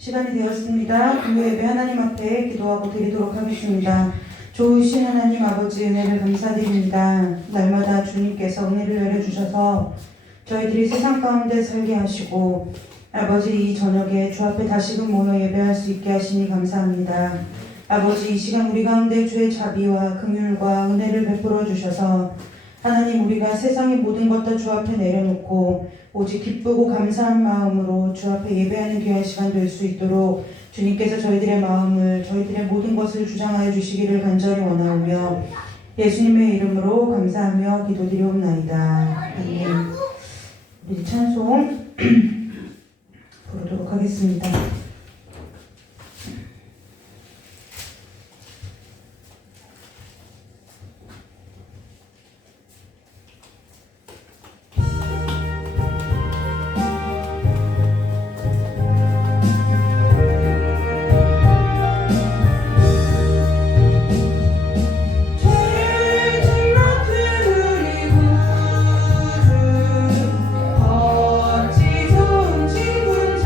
시간이 되었습니다. 금요 예배 하나님 앞에 기도하고 드리도록 하겠습니다. 좋으신 하나님 아버지 은혜를 감사드립니다. 날마다 주님께서 은혜를 내려주셔서 저희들이 세상 가운데 살게 하시고 아버지 이 저녁에 주 앞에 다시금 모여 예배할 수 있게 하시니 감사합니다. 아버지 이 시간 우리 가운데 주의 자비와 긍휼과 은혜를 베풀어 주셔서 하나님 우리가 세상의 모든 것 다 주 앞에 내려놓고 오직 기쁘고 감사한 마음으로 주 앞에 예배하는 귀한 시간 될 수 있도록 주님께서 저희들의 마음을 저희들의 모든 것을 주장하여 주시기를 간절히 원하오며 예수님의 이름으로 감사하며 기도드리옵나이다. 아멘. 우리 찬송 부르도록 하겠습니다. 어찌 좋은 친구인지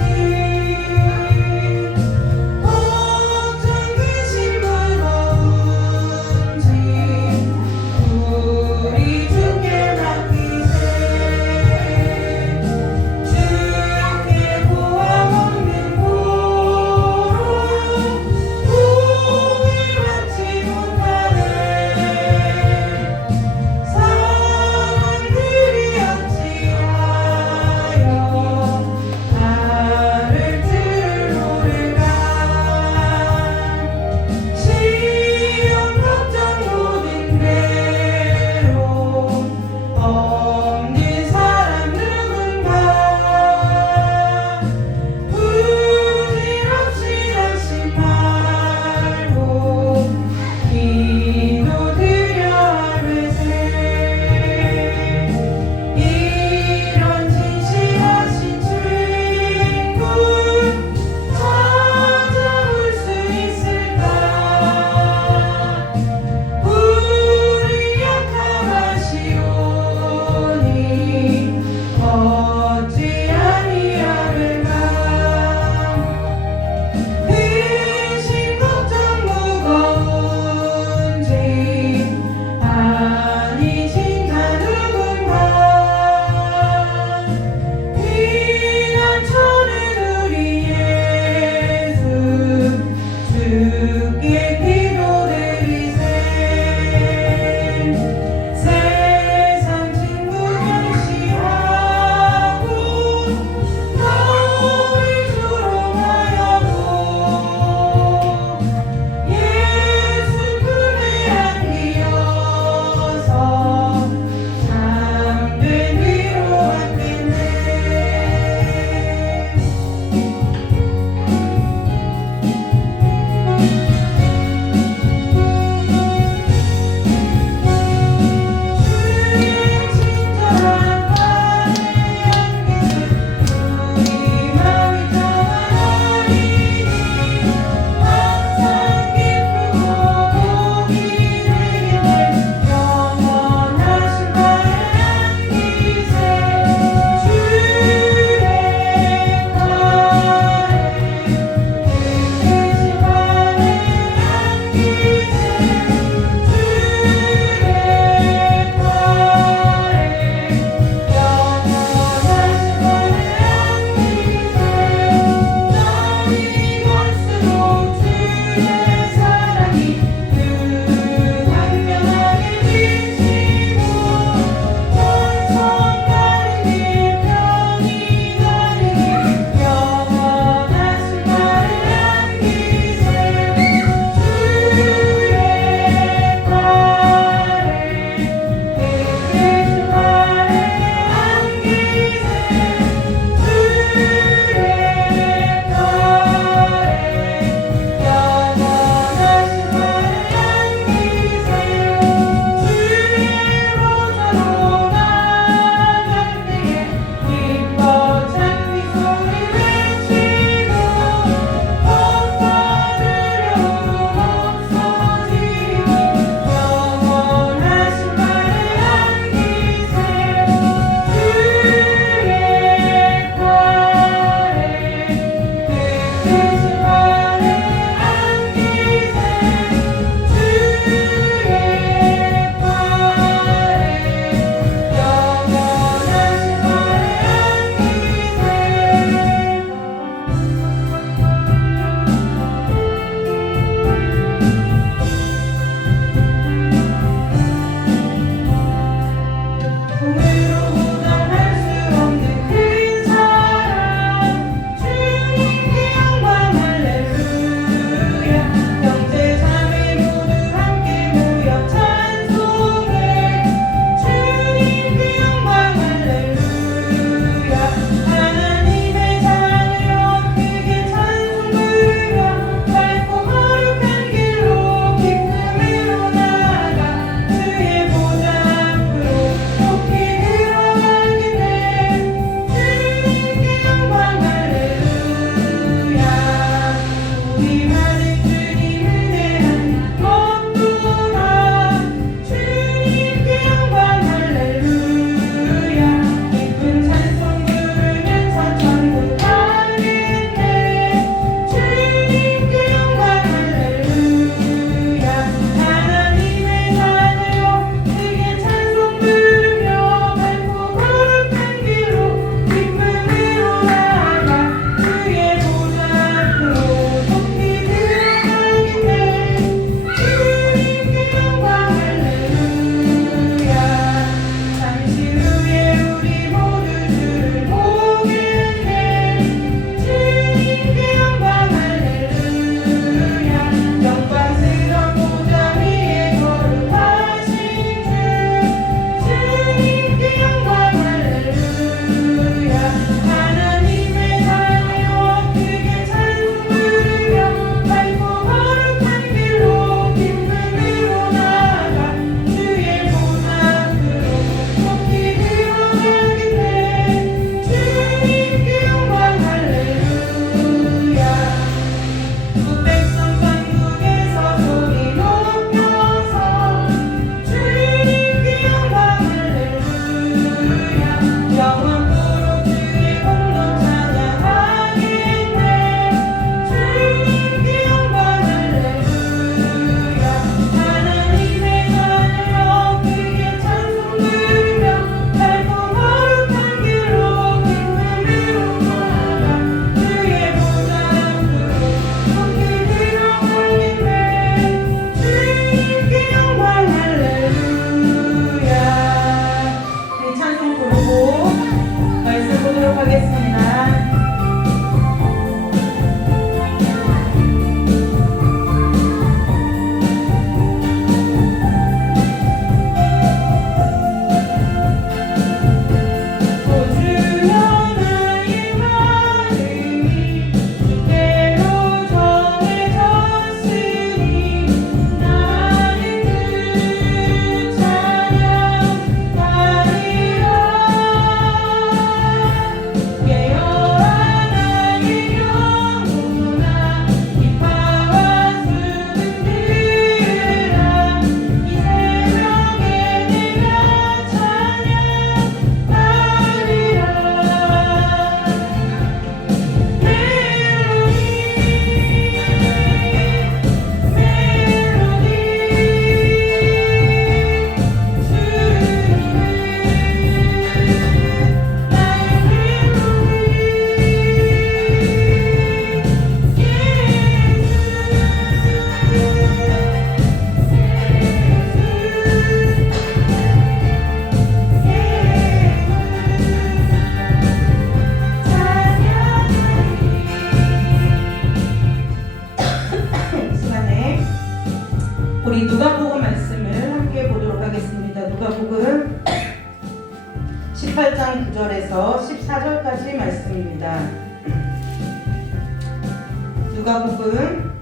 누가복음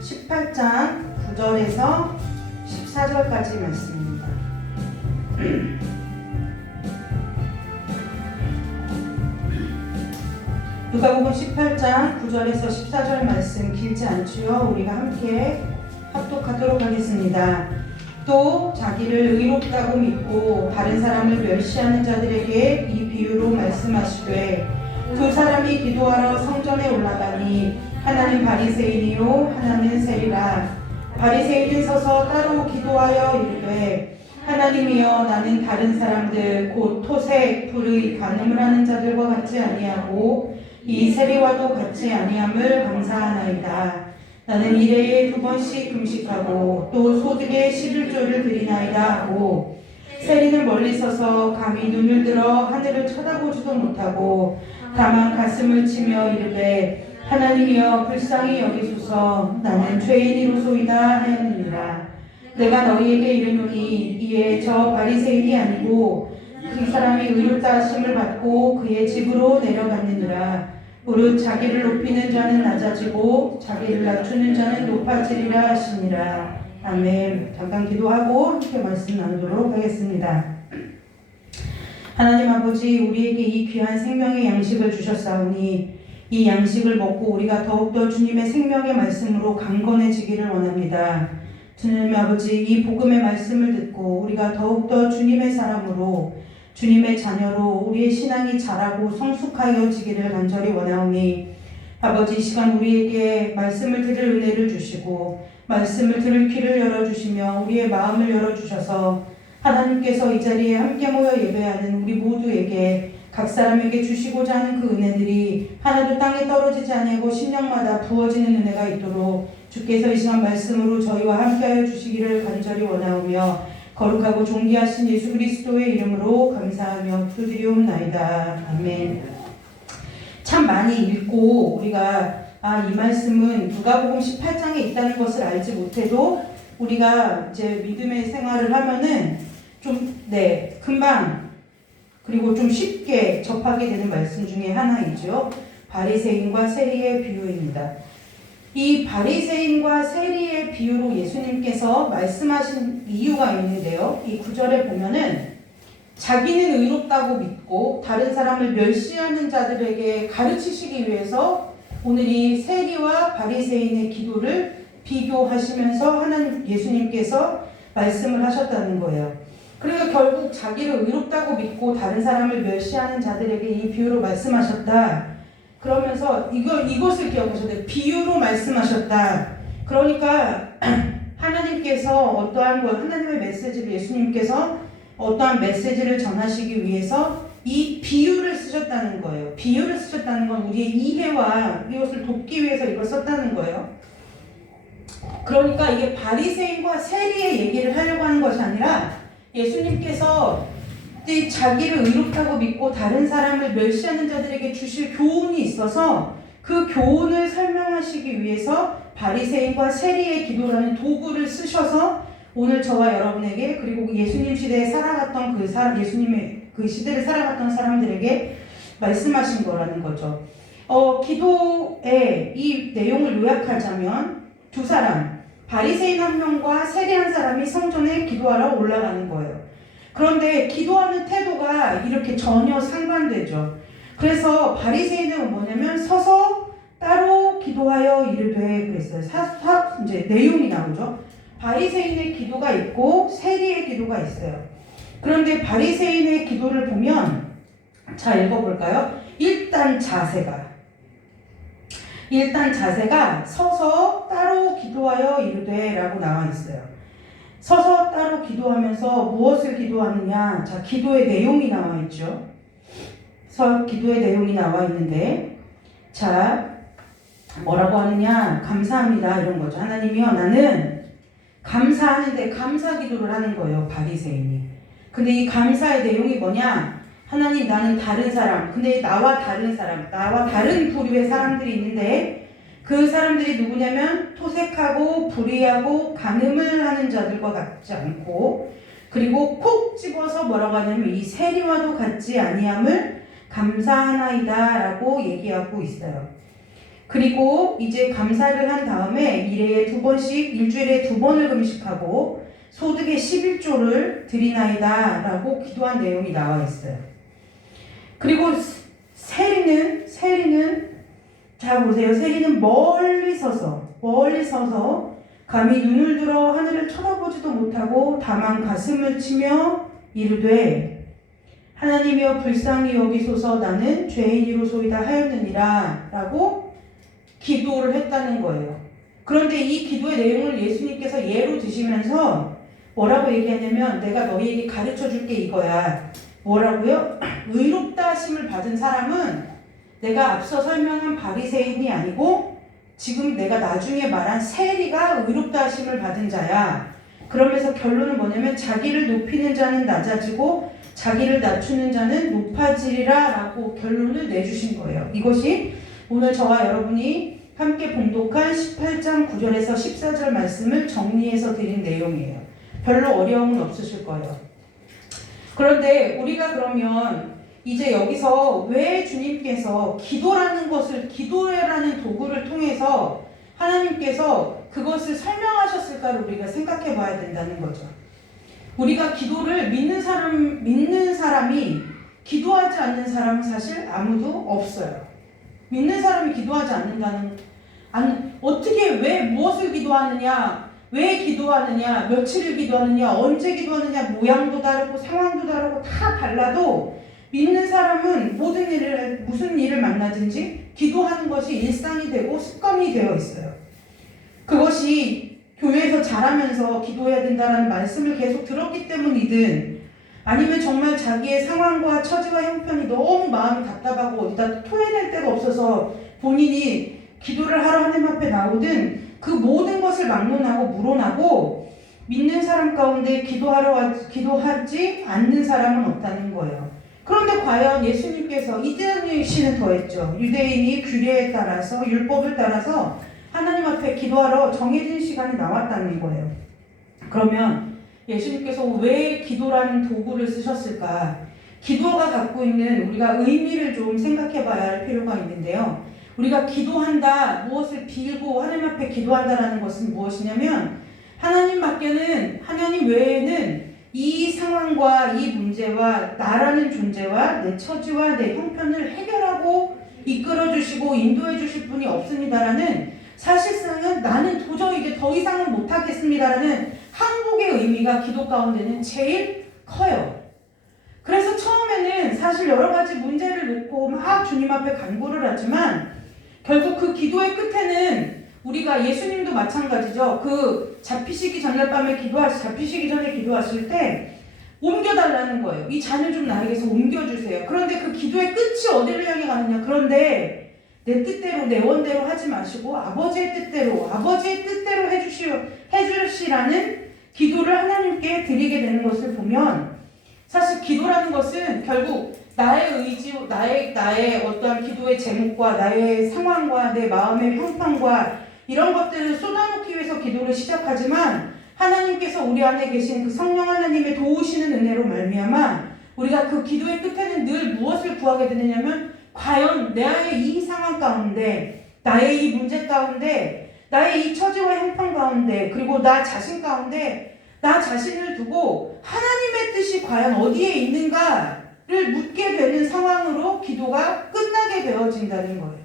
18장 9절에서 14절까지 말씀입니다. 누가복음 18장 9절에서 14절 말씀 길지 않지요? 우리가 함께 합독하도록 하겠습니다. 또 자기를 의롭다고 믿고 다른 사람을 멸시하는 자들에게 이 비유로 말씀하시되 두 사람이 기도하러 성전에 올라가니 하나는 바리새인이요 하나는 세리라. 바리새인은 서서 따로 기도하여 이르되 하나님이여 나는 다른 사람들 곧 토색, 불의, 간음을 하는 자들과 같지 아니하고 이 세리와도 같지 아니함을 감사하나이다. 나는 일해에 2번씩 금식하고 또 소득의 11조를 드리나이다 하고 세리는 멀리 서서 감히 눈을 들어 하늘을 쳐다보지도 못하고 다만 가슴을 치며 이르되 하나님이여 불쌍히 여기소서 나는 죄인이로소이다 하였느니라. 내가 너희에게 이르노니 이에 저 바리새인이 아니고 그 사람이 의롭다 하심을 받고 그의 집으로 내려갔느니라. 무릇 자기를 높이는 자는 낮아지고 자기를 낮추는 자는 높아지리라 하시니라. 아멘. 잠깐 기도하고 함께 말씀 나누도록 하겠습니다. 하나님 아버지, 우리에게 이 귀한 생명의 양식을 주셨사오니 이 양식을 먹고 우리가 더욱더 주님의 생명의 말씀으로 강건해지기를 원합니다. 주님 아버지, 이 복음의 말씀을 듣고 우리가 더욱더 주님의 사람으로 주님의 자녀로 우리의 신앙이 자라고 성숙하여지기를 간절히 원하오니 아버지, 이 시간 우리에게 말씀을 들을 은혜를 주시고 말씀을 들을 귀를 열어주시며 우리의 마음을 열어주셔서 하나님께서 이 자리에 함께 모여 예배하는 우리 모두에게 각 사람에게 주시고자 하는 그 은혜들이 하나도 땅에 떨어지지 아니하고 심령마다 부어지는 은혜가 있도록 주께서 이 시간 말씀으로 저희와 함께하여 주시기를 간절히 원하오며 거룩하고 존귀하신 예수 그리스도의 이름으로 감사하며 기도드리옵나이다. 아멘. 참 많이 읽고 우리가 이 말씀은 누가복음 18장에 있다는 것을 알지 못해도 우리가 이제 믿음의 생활을 하면은 좀 금방 그리고 좀 쉽게 접하게 되는 말씀 중에 하나이죠. 바리새인과 세리의 비유입니다. 이 바리새인과 세리의 비유로 예수님께서 말씀하신 이유가 있는데요. 이 9절에 보면은 자기는 의롭다고 믿고 다른 사람을 멸시하는 자들에게 가르치시기 위해서 오늘 이 세리와 바리새인의 기도를 비교하시면서 하나님 예수님께서 말씀을 하셨다는 거예요. 그러니까 결국 자기를 의롭다고 믿고 다른 사람을 멸시하는 자들에게 이 비유로 말씀하셨다. 그러면서 이것을 기억하셔야 돼요. 비유로 말씀하셨다. 그러니까 하나님께서 하나님의 메시지를 예수님께서 어떠한 메시지를 전하시기 위해서 이 비유를 쓰셨다는 거예요. 비유를 쓰셨다는 건 우리의 이해와 이것을 돕기 위해서 이걸 썼다는 거예요. 그러니까 이게 바리새인과 세리의 얘기를 하려고 하는 것이 아니라 예수님께서 자기를 의롭다고 믿고 다른 사람을 멸시하는 자들에게 주실 교훈이 있어서 그 교훈을 설명하시기 위해서 바리새인과 세리의 기도라는 도구를 쓰셔서 오늘 저와 여러분에게 그리고 예수님 시대에 살아갔던 예수님의 그 시대를 살아갔던 사람들에게 말씀하신 거라는 거죠. 기도의 이 내용을 요약하자면 두 사람, 바리새인 한 명과 세리 한 사람이 성전에 기도하러 올라가는 거예요. 그런데 기도하는 태도가 이렇게 전혀 상반되죠. 그래서 바리새인은 뭐냐면 서서 따로 기도하여 이르되 그랬어요. 이제 내용이 나오죠. 바리새인의 기도가 있고 세리의 기도가 있어요. 그런데 바리새인의 기도를 보면 자 읽어볼까요? 일단 자세가 서서 따로 기도하여 이르되 라고 나와 있어요. 서서 따로 기도하면서 무엇을 기도하느냐? 자, 기도의 내용이 나와 있죠. 기도의 내용이 나와 있는데 자, 뭐라고 하느냐? 감사합니다 이런 거죠. 하나님이여 나는 감사하는데 감사 기도를 하는 거예요. 바리새인이. 근데 이 감사의 내용이 뭐냐? 하나님 나는 다른 사람, 근데 나와 다른 부류의 사람들이 있는데 그 사람들이 누구냐면 토색하고 불의하고 간음을 하는 자들과 같지 않고 그리고 콕 집어서 뭐라고 하냐면 이 세리와도 같지 아니함을 감사하나이다 라고 얘기하고 있어요. 그리고 이제 감사를 한 다음에 일주일에 2번을 금식하고 소득의 11조를 드리나이다 라고 기도한 내용이 나와 있어요. 그리고 세리는 자 보세요. 세리는 멀리 서서 감히 눈을 들어 하늘을 쳐다보지도 못하고 다만 가슴을 치며 이르되 하나님이여 불쌍히 여기소서 나는 죄인이로소이다 하였느니라 라고 기도를 했다는 거예요. 그런데 이 기도의 내용을 예수님께서 예로 드시면서 뭐라고 얘기하냐면 내가 너희에게 가르쳐 줄게 이거야. 뭐라고요? 의롭다 하심을 받은 사람은 내가 앞서 설명한 바리새인이 아니고 지금 내가 나중에 말한 세리가 의롭다 하심을 받은 자야. 그러면서 결론은 뭐냐면 자기를 높이는 자는 낮아지고 자기를 낮추는 자는 높아지리라 라고 결론을 내주신 거예요. 이것이 오늘 저와 여러분이 함께 봉독한 18장 9절에서 14절 말씀을 정리해서 드린 내용이에요. 별로 어려움은 없으실 거예요. 그런데 우리가 그러면 이제 여기서 왜 주님께서 기도라는 도구를 통해서 하나님께서 그것을 설명하셨을까를 우리가 생각해 봐야 된다는 거죠. 우리가 기도를 믿는 사람이 기도하지 않는 사람은 사실 아무도 없어요. 믿는 사람이 기도하지 어떻게 왜 무엇을 기도하느냐, 왜 기도하느냐, 며칠을 기도하느냐, 언제 기도하느냐, 모양도 다르고 상황도 다르고 다 달라도 믿는 사람은 무슨 일을 만나든지 기도하는 것이 일상이 되고 습관이 되어 있어요. 그것이 교회에서 자라면서 기도해야 된다는 말씀을 계속 들었기 때문이든 아니면 정말 자기의 상황과 처지와 형편이 너무 마음이 답답하고 어디다 토해낼 데가 없어서 본인이 기도를 하러 하나님 앞에 나오든 그 모든 것을 막론하고 물어나고 믿는 사람 가운데 기도하지 않는 사람은 없다는 거예요. 그런데 과연 예수님께서 이때는 더했죠. 유대인이 규례에 따라서 율법을 따라서 하나님 앞에 기도하러 정해진 시간이 나왔다는 거예요. 그러면 예수님께서 왜 기도라는 도구를 쓰셨을까? 기도가 갖고 있는 우리가 의미를 좀 생각해 봐야 할 필요가 있는데요. 우리가 기도한다, 무엇을 빌고 하나님 앞에 기도한다라는 것은 무엇이냐면 하나님 외에는 이 상황과 이 문제와 나라는 존재와 내 처지와 내 형편을 해결하고 이끌어주시고 인도해주실 분이 없습니다라는 사실상은 나는 도저히 이제 더 이상은 못하겠습니다라는 항복의 의미가 기도 가운데는 제일 커요. 그래서 처음에는 사실 여러 가지 문제를 놓고 막 주님 앞에 간구를 하지만 결국 그 기도의 끝에는 우리가 예수님도 마찬가지죠. 그 잡히시기 전에 기도하실 때 옮겨달라는 거예요. 이 잔을 좀 나에게서 옮겨주세요. 그런데 그 기도의 끝이 어디를 향해 가느냐. 그런데 내 뜻대로 내 원대로 하지 마시고 아버지의 뜻대로 해주시라는 기도를 하나님께 드리게 되는 것을 보면 사실 기도라는 것은 결국 나의 의지, 나의 어떠한 기도의 제목과 나의 상황과 내 마음의 형편과 이런 것들을 쏟아놓기 위해서 기도를 시작하지만 하나님께서 우리 안에 계신 그 성령 하나님의 도우시는 은혜로 말미암아 우리가 그 기도의 끝에는 늘 무엇을 구하게 되느냐면 과연 나의 이 상황 가운데, 나의 이 문제 가운데, 나의 이 처지와 형편 가운데, 그리고 나 자신 가운데 나 자신을 두고 하나님의 뜻이 과연 어디에 있는가를 묻게 되는 상황으로 기도가 끝나게 되어진다는 거예요.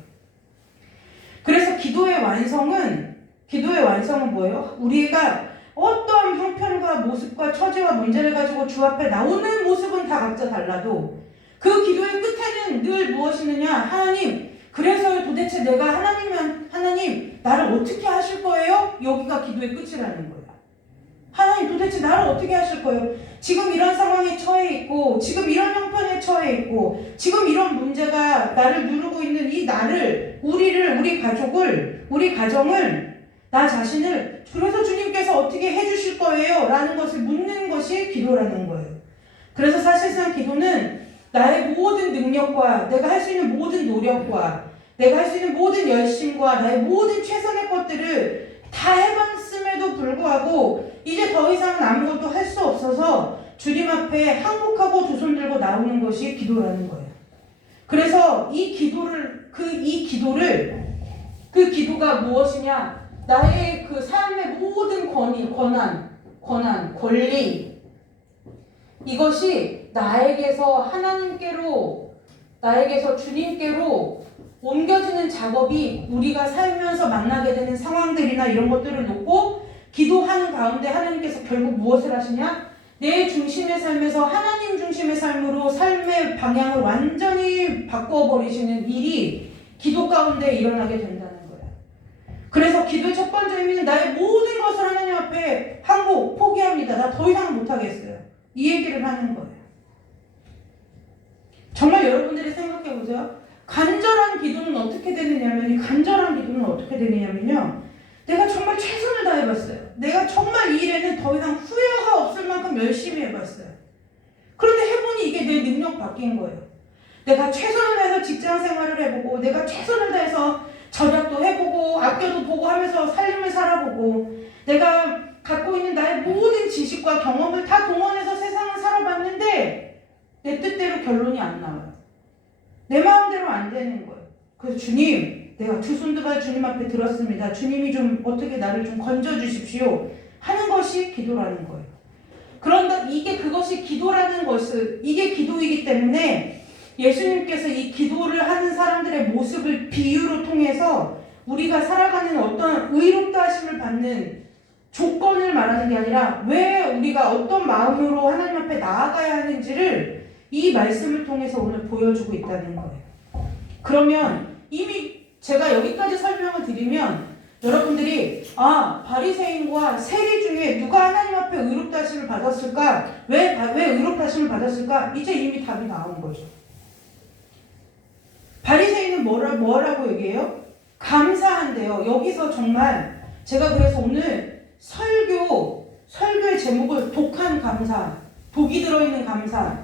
그래서 기도의 완성은 뭐예요? 우리가 어떠한 형편과 모습과 처지와 문제를 가지고 주 앞에 나오는 모습은 다 각자 달라도 그 기도의 끝에는 늘 무엇이느냐? 하나님, 그래서 도대체 내가 하나님, 나를 어떻게 하실 거예요? 여기가 기도의 끝이라는 거예요. 하나님, 도대체 나를 어떻게 하실 거예요? 지금 이런 상황에 처해 있고, 지금 이런 형편에 처해 있고, 지금 이런 문제가 나를 누르고 있는 이 나를, 우리 가정을, 나 자신을, 그래서 주님께서 어떻게 해주실 거예요? 라는 것을 묻는 것이 기도라는 거예요. 그래서 사실상 기도는 나의 모든 능력과 내가 할 수 있는 모든 노력과 내가 할 수 있는 모든 열심과 나의 모든 최선의 것들을 다 해봤음에도 불구하고 이제 더 이상은 아무것도 할 수 없어서 주님 앞에 항복하고 두 손 들고 나오는 것이 기도라는 거예요. 그래서 이 기도를 그 기도가 무엇이냐? 나의 그 삶의 모든 권리, 이것이 나에게서 하나님께로, 나에게서 주님께로 옮겨지는 작업이 우리가 살면서 만나게 되는 상황들이나 이런 것들을 놓고 기도하는 가운데 하나님께서 결국 무엇을 하시냐? 내 중심의 삶에서 하나님 중심의 삶으로 삶의 방향을 완전히 바꿔버리시는 일이 기도 가운데 일어나게 된다는 거예요. 그래서 기도의 첫 번째 의미는 나의 모든 것을 하나님 앞에 항복, 포기합니다. 나 더 이상 못하겠어요. 이 얘기를 하는 거예요. 정말 여러분들이 생각해 보세요. 간절한 기도는 어떻게 되느냐면, 내가 정말 최선을 다해봤어요. 내가 정말 이 일에는 더 이상 후회가 없을 만큼 열심히 해봤어요. 그런데 해보니 이게 내 능력 바뀐 거예요. 내가 최선을 다해서 직장 생활을 해보고, 내가 최선을 다해서 절약도 해보고, 아껴도 보고 하면서 삶을 살아보고, 내가 갖고 있는 나의 모든 지식과 경험을 다 동원해서 세상을 살아봤는데 내 뜻대로 결론이 안 나와요. 내 마음대로 안 되는 거예요. 그래서 주님, 내가 두 손 들어 주님 앞에 들었습니다. 주님이 좀 어떻게 나를 좀 건져주십시오 하는 것이 기도라는 거예요. 그런데 그것이 기도라는 것은, 이게 기도이기 때문에 예수님께서 이 기도를 하는 사람들의 모습을 비유로 통해서 우리가 살아가는 어떤 의롭다 하심을 받는 조건을 말하는 게 아니라 왜 우리가 어떤 마음으로 하나님 앞에 나아가야 하는지를 이 말씀을 통해서 오늘 보여주고 있다는 거예요. 그러면 이미 제가 여기까지 설명을 드리면 여러분들이 바리새인과 세리 중에 누가 하나님 앞에 의롭다 하심을 받았을까? 왜 의롭다 하심을 받았을까? 이제 이미 답이 나온 거죠. 바리새인은 뭐라고 얘기해요? 감사한데요. 여기서 정말 제가 그래서 오늘 설교의 제목을 독한 감사, 독이 들어있는 감사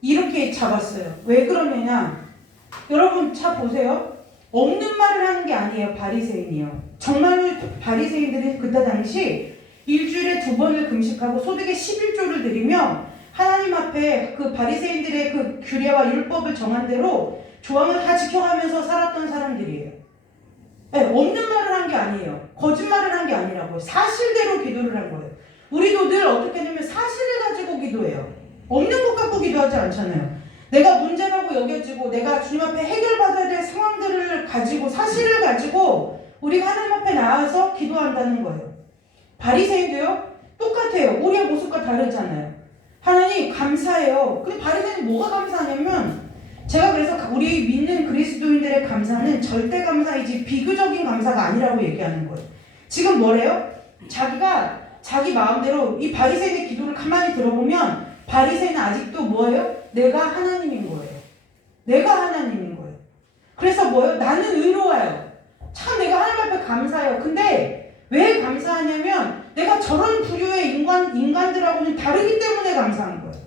이렇게 잡았어요. 왜 그러느냐? 여러분 잘 보세요. 없는 말을 하는 게 아니에요. 바리새인이요. 정말로 바리새인들은 그때 당시 일주일에 2번을 금식하고 소득의 11조를 드리며 하나님 앞에 그 바리새인들의 그 규례와 율법을 정한 대로 조항을 다 지켜가면서 살았던 사람들이에요. 네, 없는 말을 한 게 아니에요. 거짓말을 한 게 아니라고요. 사실대로 기도를 한 거예요. 우리도 늘 어떻게 하냐면 사실을 가지고 기도해요. 없는 것 갖고 기도하지 않잖아요. 내가 문제라고 여겨지고 내가 주님 앞에 해결받아야 될 상황들을 가지고, 사실을 가지고 우리가 하나님 앞에 나와서 기도한다는 거예요. 바리새인도요 똑같아요. 우리의 모습과 다르잖아요. 하나님 감사해요. 근데 바리새인은 뭐가 감사하냐면, 제가 그래서 우리 믿는 그리스도인들의 감사는 절대 감사이지 비교적인 감사가 아니라고 얘기하는 거예요. 지금 뭐래요? 자기가 자기 마음대로 이 바리새인의 기도를 가만히 들어보면 바리새인은 아직도 뭐예요? 내가 하나님인 거예요. 내가 하나님인 거예요. 그래서 뭐예요? 나는 의로워요. 참 내가 하나님 앞에 감사해요. 근데 왜 감사하냐면 내가 저런 부류의 인간들하고는 다르기 때문에 감사한 거예요.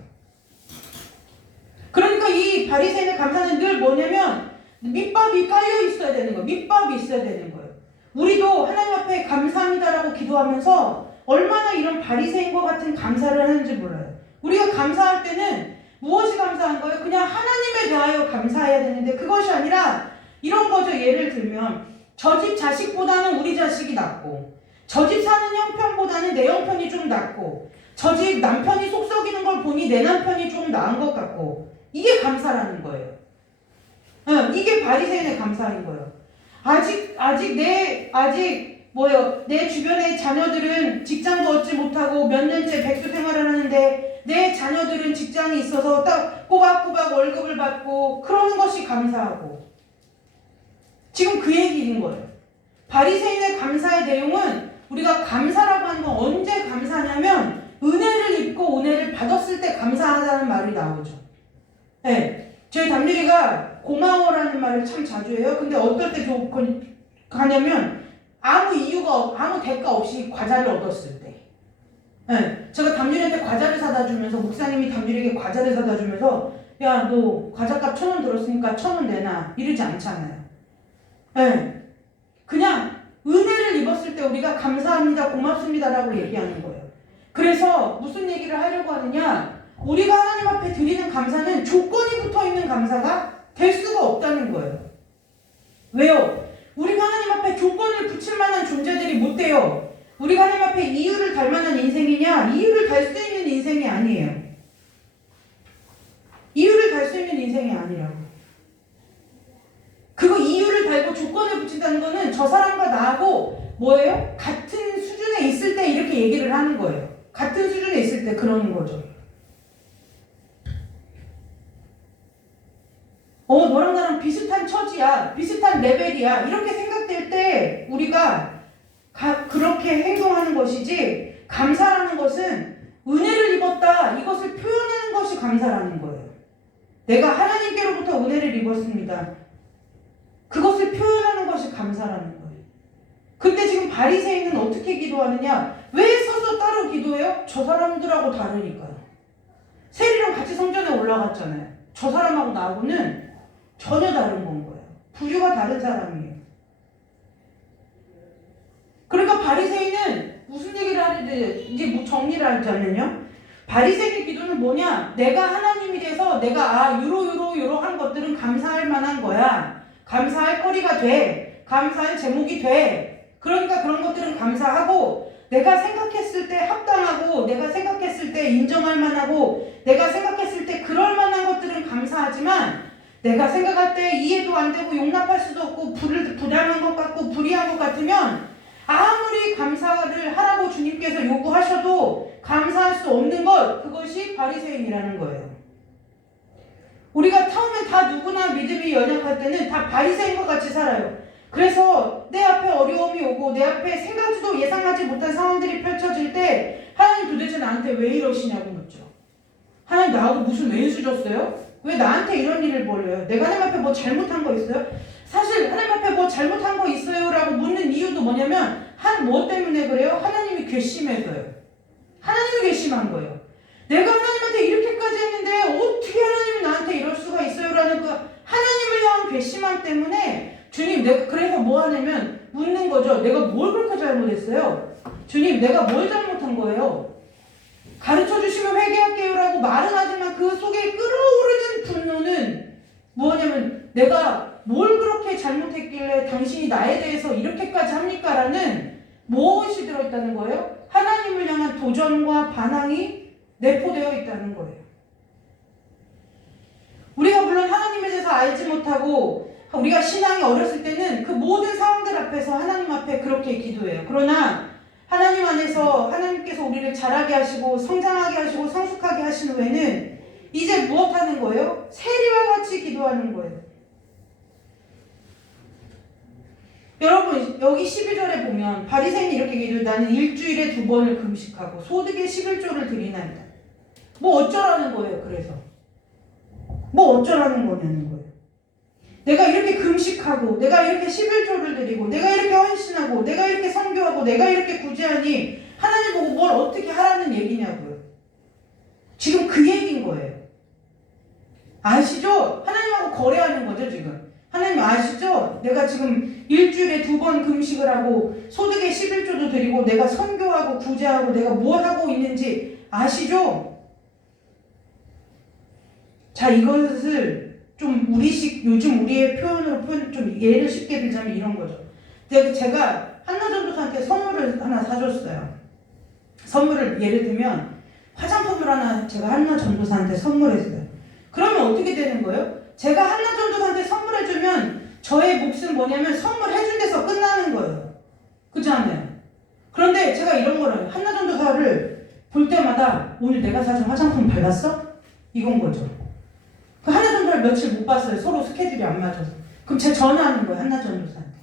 그러니까 이 바리새인의 감사는 늘 뭐냐면 밑밥이 깔려 있어야 되는 거예요. 밑밥이 있어야 되는 거예요. 우리도 하나님 앞에 감사합니다라고 기도하면서 얼마나 이런 바리새인과 같은 감사를 하는지 몰라요. 우리가 감사할 때는 무엇이 감사한 거예요? 그냥 하나님에 대하여 감사해야 되는데 그것이 아니라 이런 거죠. 예를 들면 저 집 자식보다는 우리 자식이 낫고, 저 집 사는 형편보다는 내 형편이 좀 낫고, 저 집 남편이 속 썩이는 걸 보니 내 남편이 좀 나은 것 같고, 이게 감사라는 거예요. 이게 바리새인의 감사인 거예요. 내 주변의 자녀들은 직장도 얻지 못하고 몇 년째 백수 생활을 하는데 내 자녀들은 직장이 있어서 딱 꼬박꼬박 월급을 받고, 그러는 것이 감사하고. 지금 그 얘기인 거예요. 바리새인의 감사의 내용은, 우리가 감사라고 하는 건 언제 감사하냐면 은혜를 입고 은혜를 받았을 때 감사하다는 말이 나오죠. 네, 저희 담일이가 고마워라는 말을 참 자주 해요. 근데 어떨 때 하냐면 아무 대가 없이 과자를 얻었을 때. 네, 제가 담일이한테 과자를 사다 주면서, 목사님이 담일이에게 과자를 사다 주면서 야, 너 과자값 1,000원 들었으니까 1,000원 내놔 이러지 않잖아요. 네, 그냥 은혜를 입었을 때 우리가 감사합니다, 고맙습니다라고 얘기하는 거예요. 그래서 무슨 얘기를 하려고 하느냐, 우리가 하나님 앞에 드리는 감사는 조건이 붙어있는 감사가 될 수가 없다는 거예요. 왜요? 우리가 하나님 앞에 조건을 붙일 만한 존재들이 못 돼요. 우리가 하나님 앞에 이유를 달 만한 인생이냐? 이유를 달 수 있는 인생이 아니에요. 이유를 달 수 있는 인생이 아니라고. 그거 이유를 달고 조건을 붙인다는 거는 저 사람과 나하고 뭐예요? 같은 수준에 있을 때 이렇게 얘기를 하는 거예요. 같은 수준에 있을 때 그러는 거죠. 너랑 나랑 비슷한 처지야, 비슷한 레벨이야, 이렇게 생각될 때 우리가 그렇게 행동하는 것이지, 감사라는 것은 은혜를 입었다, 이것을 표현하는 것이 감사라는 거예요. 내가 하나님께로부터 은혜를 입었습니다. 그것을 표현하는 것이 감사라는 거예요. 근데 지금 바리새인은 어떻게 기도하느냐? 왜 서서 따로 기도해요? 저 사람들하고 다르니까요. 세리랑 같이 성전에 올라갔잖아요. 저 사람하고 나하고는 전혀 다른 건 거예요. 부류가 다른 사람이에요. 그러니까 바리새인은 무슨 얘기를 하는지 이제 정리를 하자면요. 바리새인의 기도는 뭐냐? 내가 하나님이 돼서 내가 요런 것들은 감사할 만한 거야. 감사할 거리가 돼. 감사할 제목이 돼. 그러니까 그런 것들은 감사하고, 내가 생각했을 때 합당하고, 내가 생각했을 때 인정할 만하고, 내가 생각했을 때 그럴 만한 것들은 감사하지만, 내가 생각할 때 이해도 안 되고 용납할 수도 없고 부당한 것 같고 불의한 것 같으면 아무리 감사를 하라고 주님께서 요구하셔도 감사할 수 없는 것, 그것이 바리새인이라는 거예요. 우리가 처음에 다 누구나 믿음이 연약할 때는 다 바리새인과 같이 살아요. 그래서 내 앞에 어려움이 오고 내 앞에 생각지도 예상하지 못한 상황들이 펼쳐질 때 하나님 도대체 나한테 왜 이러시냐고 묻죠. 하나님 나하고 무슨 왼수 줬어요? 왜 나한테 이런 일을 벌여요? 내가 하나님 앞에 뭐 잘못한 거 있어요? 사실 하나님 앞에 뭐 잘못한 거 있어요? 라고 묻는 이유도 뭐냐면 뭐 때문에 그래요? 하나님이 괘씸해서요. 하나님이 괘씸한 거예요. 내가 하나님한테 이렇게까지 했는데 어떻게 하나님이 나한테 이럴 수가 있어요? 라는 그 하나님을 향한 괘씸함 때문에 주님, 내가 그래서 뭐 하냐면 묻는 거죠. 내가 뭘 그렇게 잘못했어요? 주님, 내가 뭘 잘못한 거예요? 가르쳐 주시면 회개할게요라고 말은 하지만 그 속에 끓어오르는 분노는 뭐냐면 내가 뭘 그렇게 잘못했길래 당신이 나에 대해서 이렇게까지 합니까? 라는 무엇이 들어있다는 거예요? 하나님을 향한 도전과 반항이 내포되어 있다는 거예요. 우리가 물론 하나님에 대해서 알지 못하고 우리가 신앙이 어렸을 때는 그 모든 상황들 앞에서 하나님 앞에 그렇게 기도해요. 그러나 하나님 안에서 하나님께서 우리를 자라게 하시고 성장하게 하시고 성숙하게 하신 후에는 이제 무엇 하는 거예요? 세리와 같이 기도하는 거예요. 여러분 여기 12절에 보면 바리새인이 이렇게 기도해요. 나는 일주일에 2번을 금식하고 소득의 11조를 드리나이다. 뭐 어쩌라는 거예요. 그래서 뭐 어쩌라는 거냐는 거예요. 내가 이렇게 금식하고 내가 이렇게 11조를 드리고 내가 이렇게 헌신하고 내가 이렇게 선교하고 내가 이렇게 구제하니 하나님 보고 뭘 어떻게 하라는 얘기냐고요. 지금 그 얘기인 거예요. 아시죠? 하나님하고 거래하는 거죠 지금. 하나님 아시죠? 내가 지금 일주일에 2번 금식을 하고 소득의 11조도 드리고 내가 선교하고 구제하고 내가 뭘 하고 있는지 아시죠? 자, 이것을 좀 우리식, 요즘 우리의 표현으로 좀 예를 쉽게 들자면 이런 거죠. 제가 한나 전도사한테 선물을 하나 사줬어요. 선물을 예를 들면 화장품을 하나 제가 한나 전도사한테 선물했어요. 그러면 어떻게 되는 거예요? 제가 한나 전도사한테 선물해주면 저의 몫은 뭐냐면 선물해준 데서 끝나는 거예요. 그렇지 않아요? 그런데 제가 이런 거를 한나 전도사를 볼 때마다 오늘 내가 사준 화장품 발랐어? 이건 거죠. 그 한나 전도사를 며칠 못 봤어요. 서로 스케줄이 안 맞아서. 그럼 제가 전화하는 거예요. 한나 전도사한테.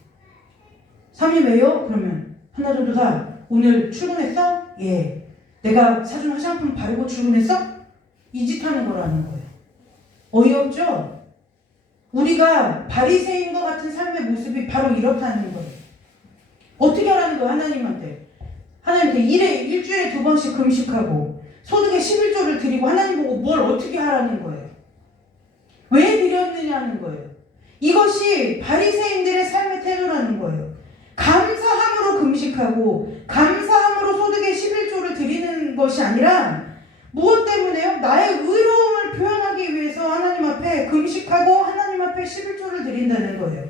3일 왜요? 그러면 한나 전도사 오늘 출근했어? 예. 내가 사준 화장품 바르고 출근했어? 이 짓 하는 거라는 거예요. 어이없죠? 우리가 바리새인과 같은 삶의 모습이 바로 이렇다는 거예요. 어떻게 하라는 거예요? 하나님한테. 하나님한테 일주일에 2번씩 금식하고 소득의 11조를 드리고 하나님 보고 뭘 어떻게 하라는 거예요. 왜 드렸느냐는 거예요. 이것이 바리새인들의 삶의 태도라는 거예요. 감사함으로 금식하고 감사함으로 소득의 11조를 드리는 것이 아니라 무엇 때문에요? 나의 의로움을 표현하기 위해서 하나님 앞에 금식하고 하나님 앞에 11조를 드린다는 거예요.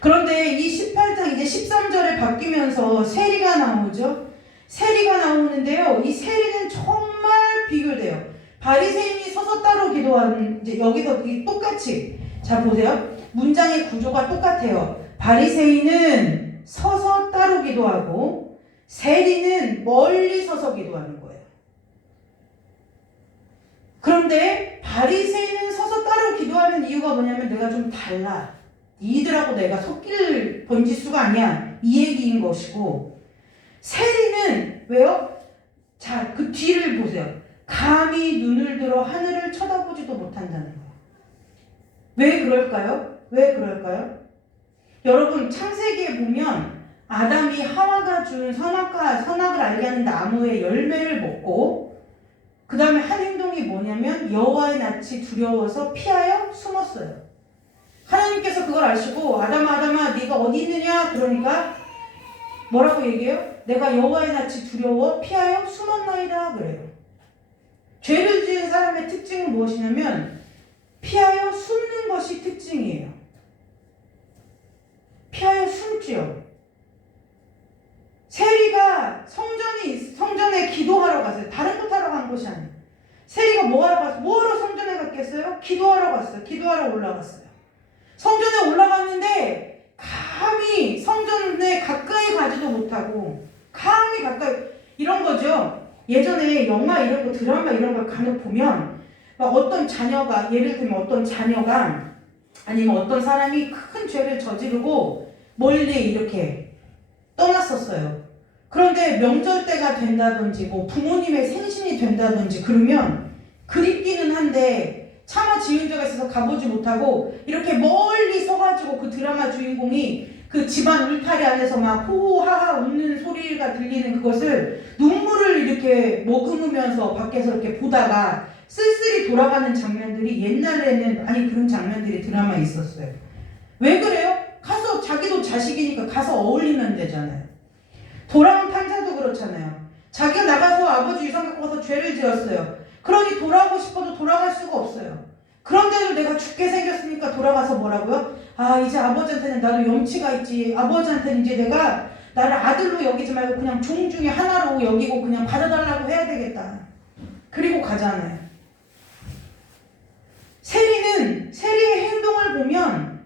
그런데 이 18장 이제 13절에 바뀌면서 세리가 나오죠. 세리가 나오는데요. 이 세리는 정말 비교돼요. 바리새인이 서서 따로 기도하는, 이제 여기서 똑같이, 자 보세요. 문장의 구조가 똑같아요. 바리새인은 서서 따로 기도하고 세리는 멀리 서서 기도하는 거예요. 그런데 바리새인은 서서 따로 기도하는 이유가 뭐냐면 내가 좀 달라. 이들하고 내가 섞일 번지수가 아니야. 이 얘기인 것이고, 세리는 왜요? 자, 그 뒤를 보세요. 감히 눈을 들어 하늘을 쳐다보지도 못한다는 거예요. 왜 그럴까요? 왜 그럴까요? 여러분, 창세기에 보면 아담이 하와가 준 선악을 알게 하는 나무의 열매를 먹고 그 다음에 한 행동이 뭐냐면 여호와의 낯이 두려워서 피하여 숨었어요. 하나님께서 그걸 아시고 아담아 네가 어디 있느냐? 그러니까 뭐라고 얘기해요? 내가 여호와의 낯이 두려워 피하여 숨었나이다 그래요. 죄를 지은 사람의 특징은 무엇이냐면 피하여 숨는 것이 특징이에요. 피하여 숨지요. 세리가 성전에 기도하러 갔어요. 다른 곳 하러 간 것이 아니에요. 세리가 뭐하러 갔어요? 뭐하러 성전에 갔겠어요? 기도하러 갔어요. 기도하러 올라갔어요. 성전에 올라갔는데 감히 성전에 가까이 가지도 못하고 감히 가까이 이런 거죠. 예전에 영화 이런 거 드라마 이런 걸 간혹 보면 어떤 자녀가 예를 들면 어떤 자녀가 아니면 어떤 사람이 큰 죄를 저지르고 멀리 이렇게 떠났었어요. 그런데 명절 때가 된다든지 뭐 부모님의 생신이 된다든지 그러면 그립기는 한데 차마 지은 죄가 있어서 가보지 못하고 이렇게 멀리 서가지고 그 드라마 주인공이 그 집안 울타리 안에서 막 호호하하 웃는 소리가 들리는 그것을 눈물을 이렇게 머금으면서 밖에서 이렇게 보다가 쓸쓸히 돌아가는 장면들이 옛날에는 많이 그런 장면들이 드라마에 있었어요. 왜 그래요? 가서 자기도 자식이니까 가서 어울리면 되잖아요. 돌아온 판자도 그렇잖아요. 자기가 나가서 아버지 유산 갖고 가서 죄를 지었어요. 그러니 돌아오고 싶어도 돌아갈 수가 없어요. 그런데도 내가 죽게 생겼으니까 돌아가서 뭐라고요? 아 이제 아버지한테는 나도 염치가 있지. 아버지한테는 이제 내가 나를 아들로 여기지 말고 그냥 종 중에 하나로 여기고 그냥 받아달라고 해야 되겠다. 그리고 가잖아요. 세리의 행동을 보면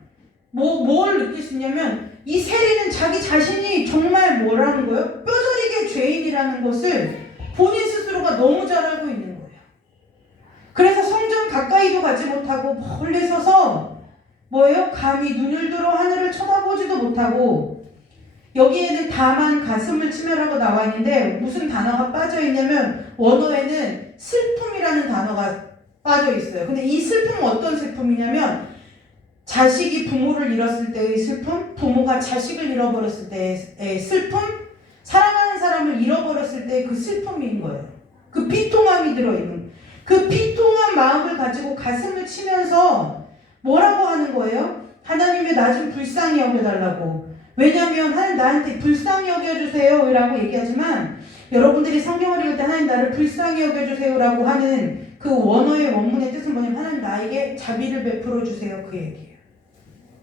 뭘 느낄 수 있냐면 이 세리는 자기 자신이 정말 뭐라는 거예요? 뼈저리게 죄인이라는 것을 본인 스스로가 너무 잘 알고 있는 거예요. 그래서 성전 가까이도 가지 못하고 멀리 서서 뭐예요? 감히 눈을 들어 하늘을 쳐다보지도 못하고 여기에는 다만 가슴을 치며라고 나와 있는데 무슨 단어가 빠져 있냐면 원어에는 슬픔이라는 단어가 빠져 있어요. 근데 이 슬픔은 어떤 슬픔이냐면 자식이 부모를 잃었을 때의 슬픔, 부모가 자식을 잃어버렸을 때의 슬픔, 사랑하는 사람을 잃어버렸을 때의 그 슬픔인 거예요. 그 비통함이 들어있는 그 비통한 마음을 가지고 가슴을 치면서 뭐라고 하는 거예요? 하나님의 나 좀 불쌍히 여겨달라고. 왜냐하면 하나님 나한테 불쌍히 여겨주세요 라고 얘기하지만 여러분들이 성경을 읽을 때 하나님 나를 불쌍히 여겨주세요 라고 하는 그 원어의 원문의 뜻은 뭐냐면 하나님 나에게 자비를 베풀어 주세요 그 얘기예요.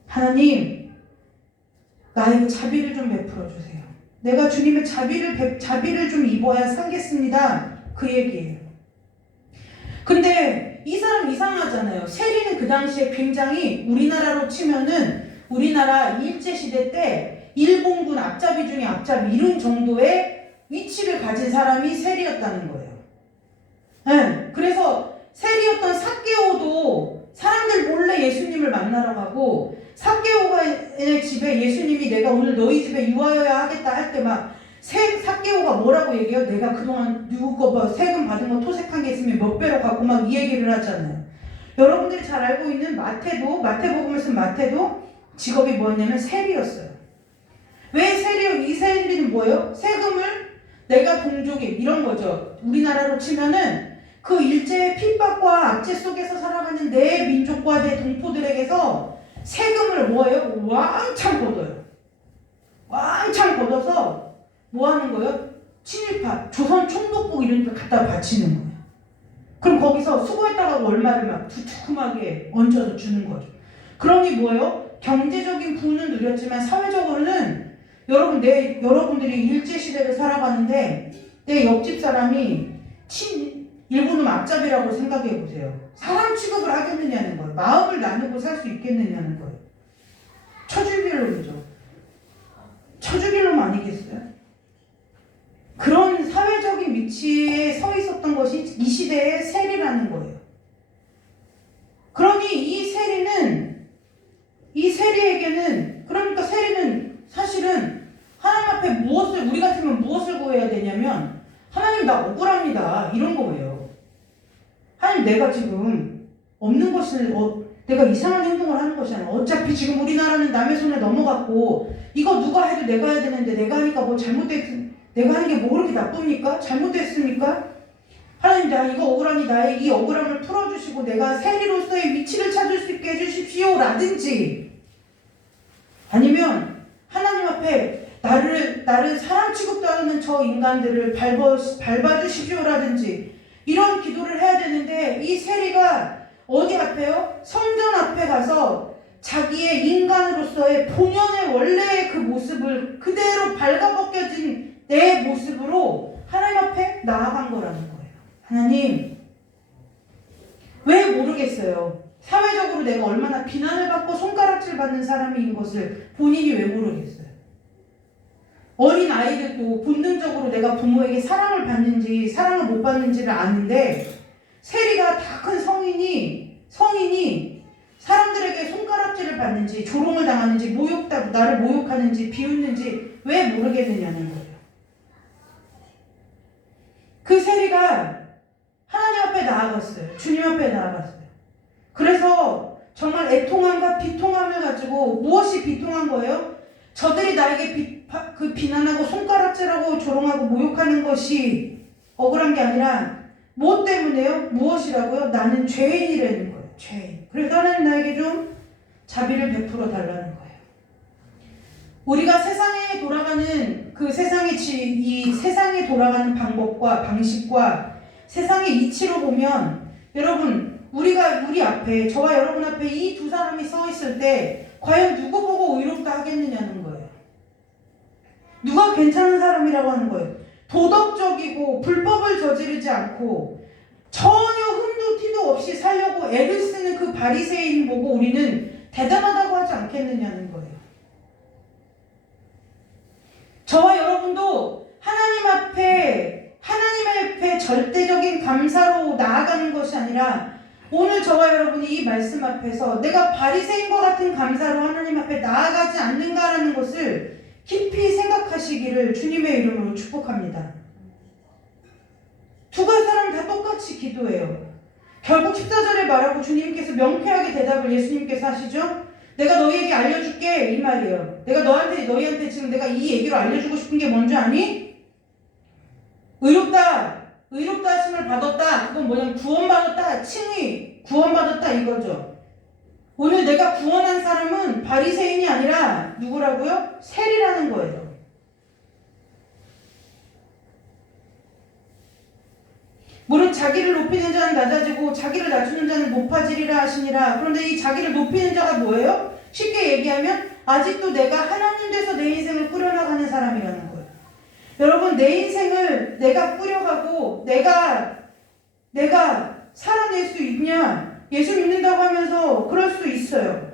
하나님 나에게 자비를 좀 베풀어 주세요. 내가 주님의 자비를 좀 입어야 살겠습니다 그 얘기예요. 근데 이 사람 이상하잖아요. 세리는 그 당시에 굉장히 우리나라로 치면은 우리나라 일제시대 때 일본군 앞잡이 중에 앞잡이 이런 정도의 위치를 가진 사람이 세리였다는 거예요. 네, 그래서 세리였던 삭개오도 사람들 몰래 예수님을 만나러 가고 삭개오의 집에 예수님이 내가 오늘 너희 집에 유하여야 하겠다 할 때 막 삭개오가 뭐라고 얘기해요? 내가 그동안 누구 거 세금 받은 거 토색한 게 있으면 몇 배로 갖고 막 이 얘기를 하잖아요. 여러분들이 잘 알고 있는 마태복음을 쓴 마태도 직업이 뭐였냐면 세리였어요. 왜 세리요? 이 세리는 뭐예요? 세금을 내가 동족이 이런 거죠. 우리나라로 치면은 그 일제의 핍박과 압제 속에서 살아가는 내 민족과 내 동포들에게서 세금을 뭐예요? 왕창 걷어요. 왕창 걷어서 뭐 하는 거예요? 친일파, 조선 총독부 이런 데 갖다 바치는 거예요. 그럼 거기서 수고했다가 얼마를 막 두툼하게 얹어서 주는 거죠. 그러니 뭐예요? 경제적인 부는 누렸지만 사회적으로는 여러분들이 일제시대를 살아가는데 내 옆집 사람이 일본은 앞잡이라고 생각해 보세요. 사람 취급을 하겠느냐는 거예요. 마음을 나누고 살 수 있겠느냐는 거예요. 처주길놈이죠. 처주길놈 아니겠어요? 그런 사회적인 위치에 서 있었던 것이 이 시대의 세리라는 거예요. 그러니 이 세리에게는, 그러니까 세리는 사실은 하나님 앞에 우리 같으면 무엇을 구해야 되냐면, 하나님 나 억울합니다, 이런 거예요. 하나님 내가 지금 없는 것을 내가 이상한 행동을 하는 것이 아니라 어차피 지금 우리나라는 남의 손에 넘어갔고 이거 누가 해도 내가 해야 되는데 내가 하니까 내가 하는 게 뭐 그렇게 나쁩니까? 잘못됐습니까? 하나님 나 이거 억울하니 나의 이 억울함을 풀어주시고 내가 세리로서의 위치를 찾을 수 있게 해주십시오 라든지, 아니면 하나님 앞에 나를 사람 취급도 하는 저 인간들을 밟아주십시오 라든지 이런 기도를 해야 되는데, 이 세리가 어디 앞에요? 성전 앞에 가서 자기의 인간으로서의 본연의 원래의 그 모습을 그대로 발가벗겨진 내 모습으로 하나님 앞에 나아간 거라는 거예요. 하나님, 왜 모르겠어요? 사회적으로 내가 얼마나 비난을 받고 손가락질 받는 사람인 것을 본인이 왜 모르겠어요? 어린 아이들도 본능적으로 내가 부모에게 사랑을 받는지 사랑을 못 받는지를 아는데, 세리가 다 큰 성인이 사람들에게 손가락질을 받는지 조롱을 당하는지 나를 모욕하는지 비웃는지 왜 모르겠느냐는 거예요. 그 세리가 하나님 앞에 나아갔어요. 주님 앞에 나아갔어요. 그래서 정말 애통함과 비통함을 가지고, 무엇이 비통한 거예요? 저들이 나에게 비난하고 손가락질하고 조롱하고 모욕하는 것이 억울한 게 아니라 뭐 때문에요? 무엇이라고요? 나는 죄인이라는 거예요. 죄인. 그래서 하나님 나에게 좀 자비를 베풀어 달라는 거예요. 우리가 세상에 돌아가는 이 세상에 돌아가는 방법과 방식과 세상의 이치로 보면, 여러분 우리 앞에, 저와 여러분 앞에 이 두 사람이 서 있을 때 과연 누구 보고 의롭다 하겠느냐는 거예요. 누가 괜찮은 사람이라고 하는 거예요. 도덕적이고 불법을 저지르지 않고 전혀 흠도 티도 없이 살려고 애를 쓰는 그 바리새인 보고 우리는 대단하다고 하지 않겠느냐는 거예요. 저와 여러분도 하나님의 앞에 절대적인 감사로 나아가는 것이 아니라, 오늘 저와 여러분이 이 말씀 앞에서 내가 바리새인과 같은 감사로 하나님 앞에 나아가지 않는가라는 것을 깊이 생각하시기를 주님의 이름으로 축복합니다. 두 사람 다 똑같이 기도해요. 결국 14절에 말하고 주님께서 명쾌하게 대답을 예수님께서 하시죠. 내가 너희에게 알려줄게, 이 말이에요. 내가 너희한테 지금 내가 이 얘기로 알려주고 싶은 게 뭔지 아니? 의롭다 하심을 받았다. 그건 뭐냐면 구원받았다, 칭의 구원받았다 이거죠. 오늘 내가 구원한 사람은 바리새인이 아니라 누구라고요? 세리라는 거예요. 물은 자기를 높이는 자는 낮아지고 자기를 낮추는 자는 높아지리라 하시니라. 그런데 이 자기를 높이는 자가 뭐예요? 쉽게 얘기하면 아직도 내가 하나님 돼서 내 인생을 꾸려나가는 사람이라는 거예요. 여러분, 내 인생을 내가 꾸려가고 내가 살아낼 수 있냐? 예수 믿는다고 하면서 그럴 수 있어요.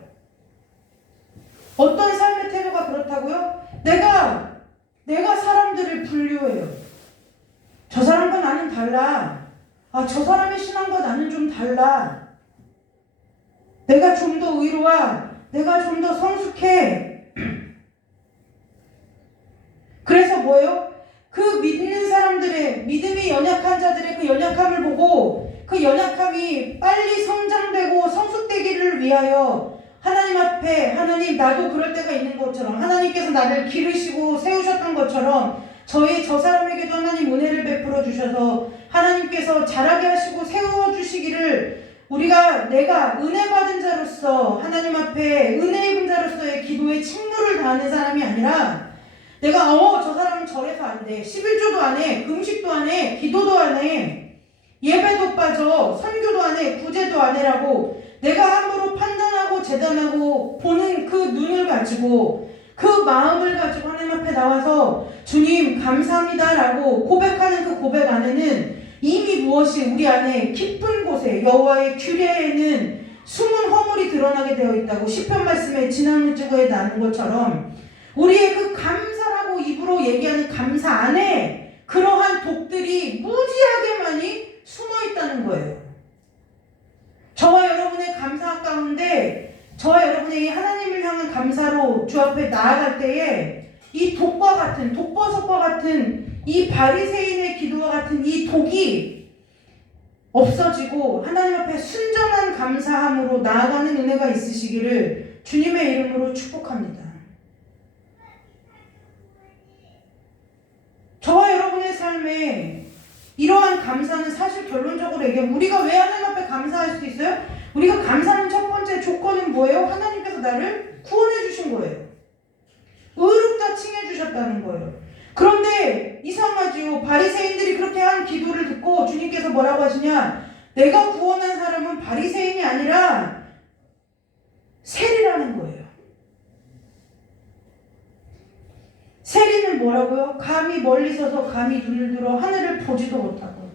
어떤 삶의 태도가 그렇다고요? 내가 사람들을 분류해요. 저 사람과 나는 달라. 저 사람의 신앙과 나는 좀 달라. 내가 좀 더 의로워. 내가 좀 더 성숙해. 그래서 뭐예요? 그 믿는 사람들의, 믿음이 연약한 자들의 그 연약함을 보고 그 연약함이 빨리 성장되고 성숙되기를 위하여 하나님 앞에, 하나님 나도 그럴 때가 있는 것처럼, 하나님께서 나를 기르시고 세우셨던 것처럼 저 사람에게도 하나님 은혜를 베풀어 주셔서 하나님께서 자라게 하시고 세워주시기를, 내가 은혜 받은 자로서 하나님 앞에 은혜 입은 자로서의 기도에 직무를 다하는 사람이 아니라, 내가 저 사람은 저래서 안 돼, 11조도 안 해, 금식도 안 해, 기도도 안 해, 예배도 빠져, 선교도 안 해, 구제도 안 해라고 내가 함부로 판단하고 헌신하고 재단하고 보는 그 눈을 가지고 그 마음을 가지고 하나님 앞에 나와서 주님 감사합니다라고 고백하는 그 고백 안에는 이미 무엇이 우리 안에 깊은 곳에 여호와의 규례에는 숨은 허물이 드러나게 되어 있다고 시편 말씀에 지난 주에 나눈 것처럼 우리의 그 감사라고 입으로 얘기하는 감사 안에 그러한 독들이 무지하게 많이 숨어 있다는 거예요. 저와 여러분의 감사 가운데 저와 여러분의 이 하나님을 향한 감사로 주 앞에 나아갈 때에 이 독과 같은 독버섯과 같은 이 바리새인의 기도와 같은 이 독이 없어지고 하나님 앞에 순전한 감사함으로 나아가는 은혜가 있으시기를 주님의 이름으로 축복합니다. 저와 여러분의 삶에 이러한 감사는 사실 결론적으로 얘기하면 우리가 왜 하나님 앞에 감사할 수 있어요? 우리가 감사하는 첫 번째 조건은 뭐예요? 하나님께서 나를 구원해 주신 거예요. 의롭다 칭해 주셨다는 거예요. 그런데 이상하지요. 바리새인들이 그렇게 한 기도를 듣고 주님께서 뭐라고 하시냐? 내가 구원한 사람은 바리새인이 아니라 세리라는 거예요. 세리는 뭐라고요? 감히 멀리 서서 감히 눈을 들어 하늘을 보지도 못하고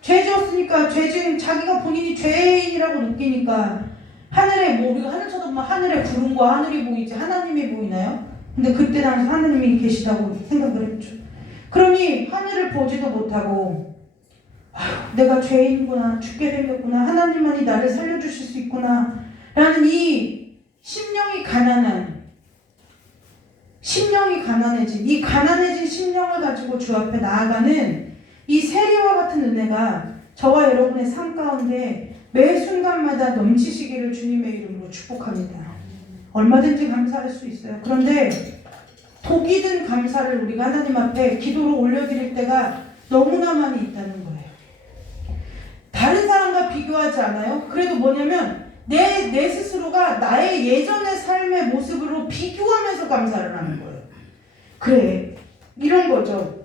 죄 지었으니까 죄 지은 자기가 본인이 죄인이라고 느끼니까 하늘에 뭐 우리가 하늘 쳐다보면 하늘에 구름과 하늘이 보이지 하나님이 보이나요? 근데 그때 당시 하나님이 계시다고 생각을 했죠. 그러니 하늘을 보지도 못하고 아휴, 내가 죄인이구나 죽게 생겼구나 하나님만이 나를 살려주실 수 있구나 라는 이 심령이 가난해진 이 가난해진 심령을 가지고 주 앞에 나아가는 이 세리와 같은 은혜가 저와 여러분의 삶 가운데 매 순간마다 넘치시기를 주님의 이름으로 축복합니다. 얼마든지 감사할 수 있어요. 그런데 독이 든 감사를 우리가 하나님 앞에 기도로 올려드릴 때가 너무나 많이 있다는 거예요. 다른 사람과 비교하지 않아요? 그래도 뭐냐면 내 스스로가 나의 예전의 삶의 모습으로 비교하면서 감사를 하는 거예요. 그래, 이런 거죠.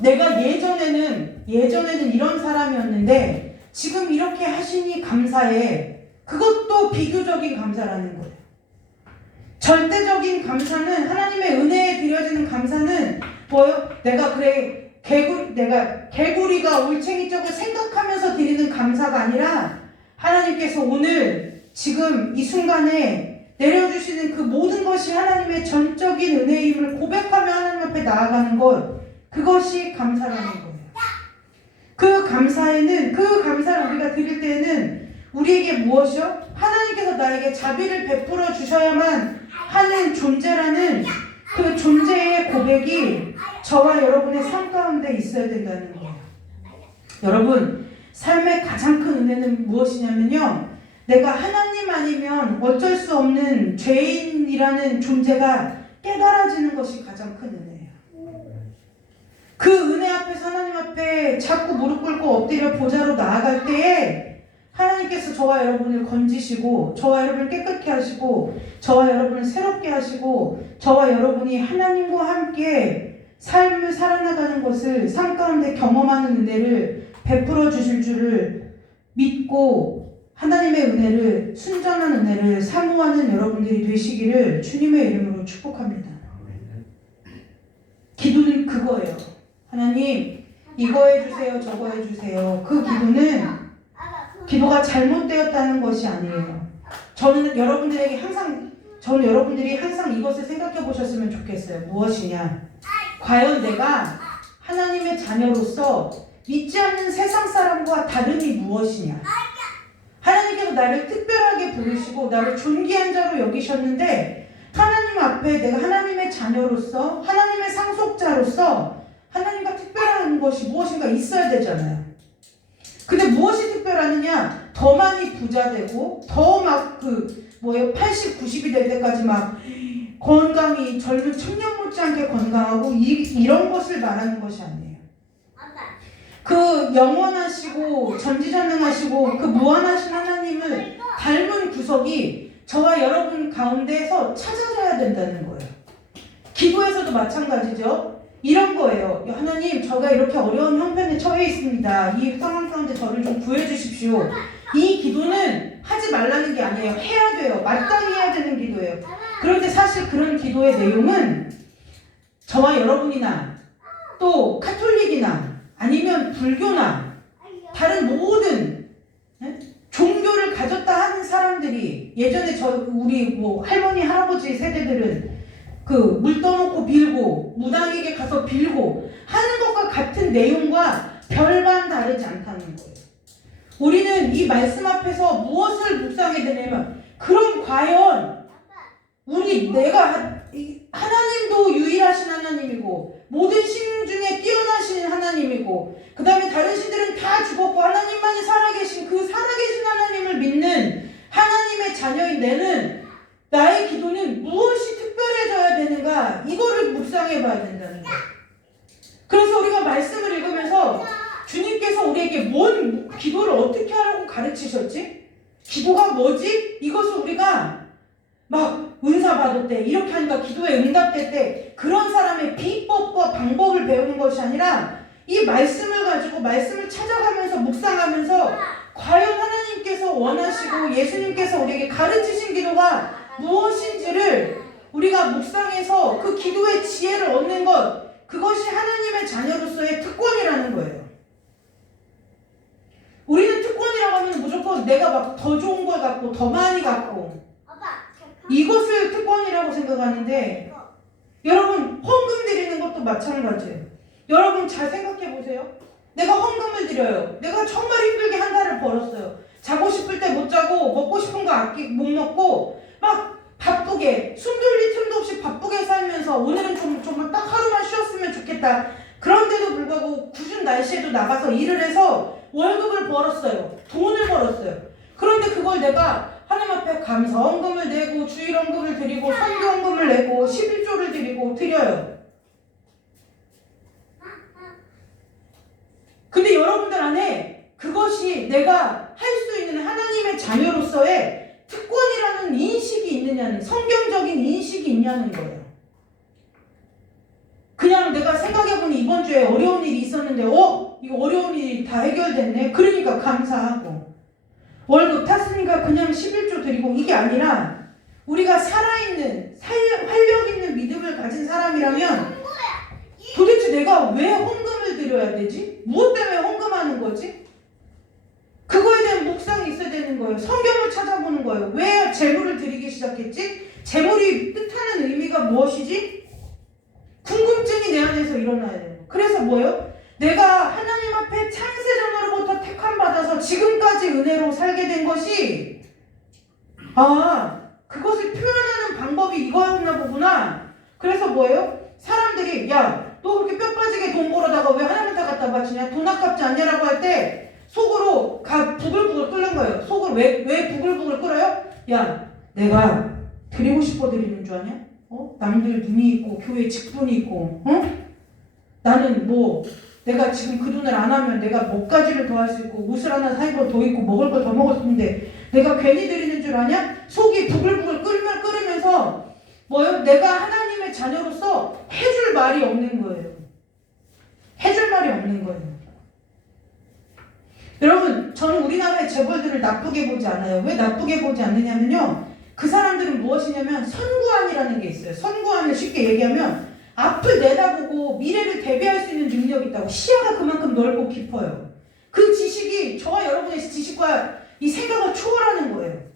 내가 예전에는 이런 사람이었는데 지금 이렇게 하시니 감사해. 그것도 비교적인 감사라는 거예요. 절대적인 감사는 하나님의 은혜에 드려지는 감사는 뭐예요? 내가 개구리가 올챙이 쪽을 생각하면서 드리는 감사가 아니라 하나님께서 오늘 지금 이 순간에 내려주시는 그 모든 것이 하나님의 전적인 은혜임을 고백하며 하나님 앞에 나아가는 것 그것이 감사라는 거예요. 그 감사를 우리가 드릴 때에는 우리에게 무엇이요? 하나님께서 나에게 자비를 베풀어 주셔야만 하는 존재라는 그 존재의 고백이 저와 여러분의 삶 가운데 있어야 된다는 거예요. 여러분, 삶의 가장 큰 은혜는 무엇이냐면요. 내가 하나님 아니면 어쩔 수 없는 죄인이라는 존재가 깨달아지는 것이 가장 큰 은혜예요. 그 은혜 앞에서 하나님 앞에 자꾸 무릎 꿇고 엎드려 보좌로 나아갈 때에 하나님께서 저와 여러분을 건지시고 저와 여러분을 깨끗게 하시고 저와 여러분을 새롭게 하시고 저와 여러분이 하나님과 함께 삶을 살아나가는 것을 삶 가운데 경험하는 은혜를 베풀어 주실 줄을 믿고 하나님의 은혜를 순전한 은혜를 사모하는 여러분들이 되시기를 주님의 이름으로 축복합니다. 기도는 그거예요. 하나님 이거 해주세요 저거 해주세요. 그 기도가 잘못되었다는 것이 아니에요. 저는 여러분들이 항상 이것을 생각해 보셨으면 좋겠어요. 무엇이냐? 과연 내가 하나님의 자녀로서 믿지 않는 세상 사람과 다름이 무엇이냐? 하나님께서 나를 특별하게 부르시고 나를 존귀한 자로 여기셨는데 하나님 앞에 내가 하나님의 자녀로서 하나님의 상속자로서 하나님과 특별한 것이 무엇인가 있어야 되잖아요. 근데 무엇이 특별하느냐? 더 많이 부자 되고 더 막 80, 90이 될 때까지 막 건강이 젊은 청년 못지않게 건강하고 이런 것을 말하는 것이 아니에요. 그 영원하시고 전지전능하시고 그 무한하신 하나님을 닮은 구석이 저와 여러분 가운데에서 찾아져야 된다는 거예요. 기도에서도 마찬가지죠. 이런 거예요. 하나님, 저가 이렇게 어려운 형편에 처해 있습니다. 이 상황 가운데 저를 좀 구해 주십시오. 이 기도는 하지 말라는 게 아니에요. 해야 돼요. 마땅히 해야 되는 기도예요. 그런데 사실 그런 기도의 내용은 저와 여러분이나 또 카톨릭이나 아니면 불교나 다른 모든 종교를 가졌다 하는 사람들이 예전에 우리 뭐 할머니 할아버지 세대들은 그 물 떠놓고 빌고 무당에게 가서 빌고 하는 것과 같은 내용과 별반 다르지 않다는 거예요. 우리는 이 말씀 앞에서 무엇을 묵상해야 되냐면 그럼 과연 내가 하나님도 유일하신 하나님이고 모든 신 중에 뛰어나신 하나님이고 그 다음에 다른 신들은 다 죽었고 하나님만이 살아계신 그 살아계신 하나님을 믿는 하나님의 자녀인 나의 기도는 무엇이 특별해져야 되는가 이거를 묵상해 봐야 된다는 거예요. 그래서 우리가 말씀을 읽으면서 주님께서 우리에게 뭔 기도를 어떻게 하라고 가르치셨지? 기도가 뭐지? 이것을 우리가 막 은사 받을 때 이렇게 하니까 기도에 응답될 때 그런 사람의 비법과 방법을 배우는 것이 아니라 이 말씀을 가지고 말씀을 찾아가면서 묵상하면서 과연 하나님께서 원하시고 예수님께서 우리에게 가르치신 기도가 무엇인지를 우리가 묵상해서 그 기도의 지혜를 얻는 것 그것이 하나님의 자녀로서의 특권이라는 거예요. 우리는 특권이라고 하면 무조건 내가 막 더 좋은 걸 갖고 더 많이 갖고 이것을 특권이라고 생각하는데 여러분 헌금 드리는 것도 마찬가지예요. 여러분 잘 생각해 보세요. 내가 헌금을 드려요. 내가 정말 힘들게 한 달을 벌었어요. 자고 싶을 때 못 자고 먹고 싶은 거 못 먹고 막 바쁘게 숨 돌릴 틈도 없이 바쁘게 살면서 오늘은 정말 딱 하루만 쉬었으면 좋겠다. 그런데도 불구하고 궂은 날씨에도 나가서 일을 해서 월급을 벌었어요. 돈을 벌었어요. 그런데 그걸 내가 하나님 앞에 감사헌금을 내고 주일헌금을 드리고 선교헌금을 내고 11조를 드려요. 근데 여러분들 안에 그것이 내가 할 수 있는 하나님의 자녀로서의 특권이라는 인식이 있느냐는 성경적인 인식이 있냐는 거예요. 그냥 내가 생각해보니 이번 주에 어려운 일이 있었는데 이거 어려운 일이 다 해결됐네. 그러니까 감사하고 월급 탔으니까 그냥 11조 드리고 이게 아니라 우리가 살아있는 활력 있는 믿음을 가진 사람이라면 도대체 내가 왜 헌금을 드려야 되지? 무엇 때문에 헌금하는 거지? 그거에 대한 묵상이 있어야 되는 거예요. 성경을 찾아보는 거예요. 왜 재물을 드리기 시작했지? 재물이 뜻하는 의미가 무엇이지? 궁금증이 내 안에서 일어나야 돼요. 그래서 뭐예요? 내가 하나님 앞에 창세전으로부터 택함받아서 지금까지 은혜로 살게 된 것이 그것을 표현하는 방법이 이거였나 보구나. 그래서 뭐예요? 사람들이 너 그렇게 뼈 빠지게 돈 벌어다가 왜 하나님한테 갖다 바치냐? 돈 아깝지 않냐라고 할 때 속으로 부글부글 끓는 거예요. 속을 왜 부글부글 끓어요? 내가 드리고 싶어 드리는 줄 아냐? 남들 눈이 있고 교회 직분이 있고 나는 내가 지금 그 돈을 안 하면 내가 몇 가지를 더 할 수 있고 옷을 하나 살 걸 더 입고 먹을 걸 더 먹을 수 있는데 내가 괜히 드리는 줄 아냐? 속이 부글부글 끓으면서 내가 하나님의 자녀로서 해줄 말이 없는 거예요. 해줄 말이 없는 거예요. 여러분, 저는 우리나라의 재벌들을 나쁘게 보지 않아요. 왜 나쁘게 보지 않느냐면요. 그 사람들은 무엇이냐면 선구안이라는 게 있어요. 선구안을 쉽게 얘기하면 앞을 내다보고 미래를 대비할 수 있는 능력이 있다고. 시야가 그만큼 넓고 깊어요. 그 지식이 저와 여러분의 지식과 이 생각을 초월하는 거예요.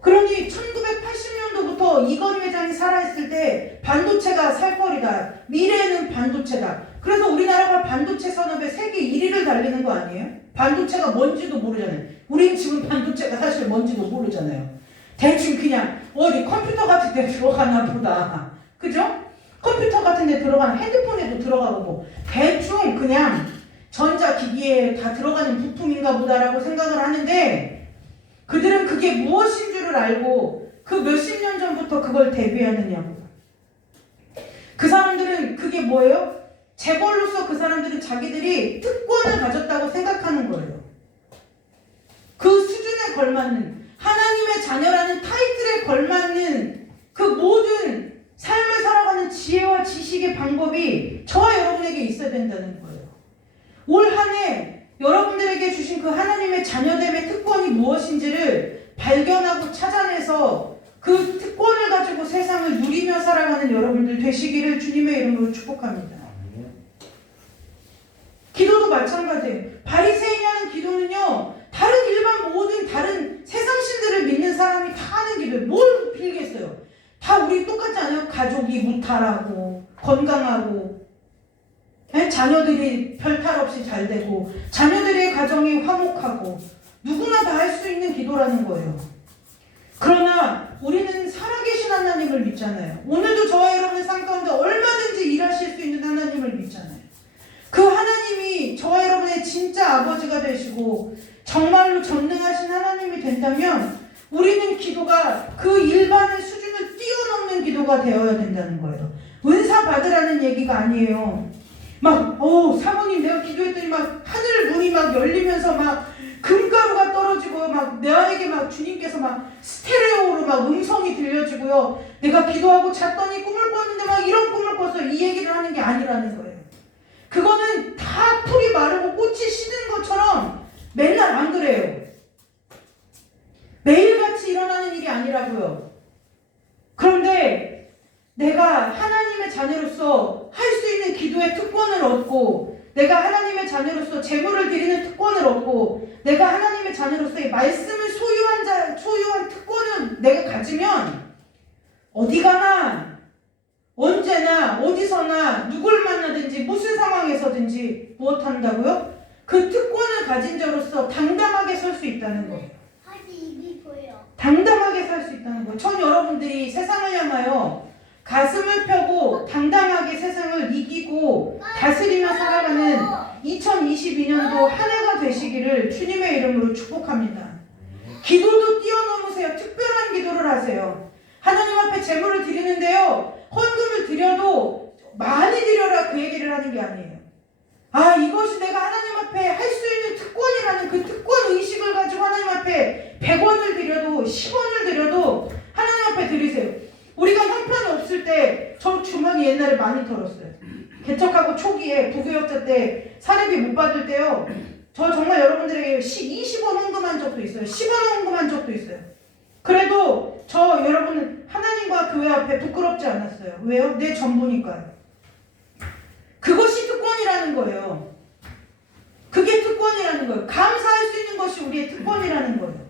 그러니 1980년도부터 이건희 회장이 살아있을 때 반도체가 살 거리다. 미래는 반도체다. 그래서 우리나라가 반도체 산업에 세계 1위를 달리는 거 아니에요? 반도체가 뭔지도 모르잖아요. 우린 지금 반도체가 사실 뭔지도 모르잖아요. 대충 그냥 어디 컴퓨터 같은 데 들어가나 보다. 그죠? 컴퓨터 같은 데 들어가는 핸드폰에도 들어가고 대충 그냥 전자기기에 다 들어가는 부품인가 보다라고 생각을 하는데 그들은 그게 무엇인 줄을 알고 그 몇십 년 전부터 그걸 대비하느냐고. 그 사람들은 그게 뭐예요? 재벌로서 그 사람들은 자기들이 특권을 가졌다고 생각하는 거예요. 그 수준에 걸맞는 하나님의 자녀라는 타이틀에 걸맞는 그 모든 삶을 살아가는 지혜와 지식의 방법이 저와 여러분에게 있어야 된다는 거예요. 올 한 해 여러분들에게 주신 그 하나님의 자녀됨의 특권이 무엇인지를 발견하고 찾아내서 그 특권을 가지고 세상을 누리며 살아가는 여러분들 되시기를 주님의 이름으로 축복합니다. 기도도 마찬가지예요. 바리새인이 하는 기도는요, 다른 일반 모든 다른 세상 신들을 믿는 사람이 다 하는 기도예요. 뭘 빌겠어요? 다 우리 똑같지 않아요? 가족이 무탈하고 건강하고 자녀들이 별탈 없이 잘 되고 자녀들의 가정이 화목하고 누구나 다 할 수 있는 기도라는 거예요. 그러나 우리는 살아계신 하나님을 믿잖아요. 오늘도 저와 여러분의 삶 가운데 얼마든지 일하실 수 있는 하나님을 믿잖아요. 그 하나님이 저와 여러분의 진짜 아버지가 되시고 정말로 전능하신 하나님이 된다면 우리는 기도가 그 일반의 수준을 뛰어넘는 기도가 되어야 된다는 거예요. 은사 받으라는 얘기가 아니에요. 막 사모님 내가 기도했더니 막 하늘 문이 막 열리면서 막 금가루가 떨어지고 막 나에게 막 주님께서 막 스테레오로 막 음성이 들려지고요. 내가 기도하고 잤더니 꿈을 꿨는데 막 이런 꿈을 꿨어. 이 얘기를 하는 게 아니라는 거예요. 그거는 다 풀이 마르고 꽃이 시든 것처럼 맨날 안 그래요. 매일같이 일어나는 일이 아니라고요. 그런데 내가 하나님의 자녀로서 할 수 있는 기도의 특권을 얻고 내가 하나님의 자녀로서 제물을 드리는 특권을 얻고 내가 하나님의 자녀로서의 말씀을 소유한 특권을 내가 가지면 어디 가나 언제나 어디서나 누굴 만나든지 무슨 상황에서든지 무엇한다고요? 그 특권을 가진 자로서 당당하게 설 수 있다는 거예요. 당당하게 살 수 있다는 거예요. 전 여러분들이 세상을 향하여 가슴을 펴고 당당하게 세상을 이기고 다스리며 살아가는 2022년도 한 해가 되시기를 주님의 이름으로 축복합니다. 기도도 뛰어넘으세요. 특별한 기도를 하세요. 하나님 앞에 제물을 드리는데요, 헌금을 드려도 많이 드려라 그 얘기를 하는 게 아니에요. 이것이 내가 하나님 앞에 할 수 있는 특권이라는 그 특권 의식을 가지고 하나님 앞에 100원을 드려도 10원을 드려도 하나님 앞에 드리세요. 우리가 형편이 없을 때 저 주머니 옛날에 많이 털었어요. 개척하고 초기에 부교역자 때 사례비 못 받을 때요, 저 정말 여러분들에게 20원 헌금한 적도 있어요. 10원 헌금한 적도 있어요. 그래도 저 여러분 하나님과 교회 앞에 부끄럽지 않았어요. 왜요? 내 전부니까요. 그것이 특권이라는 거예요. 그게 특권이라는 거예요. 감사할 수 있는 것이 우리의 특권이라는 거예요.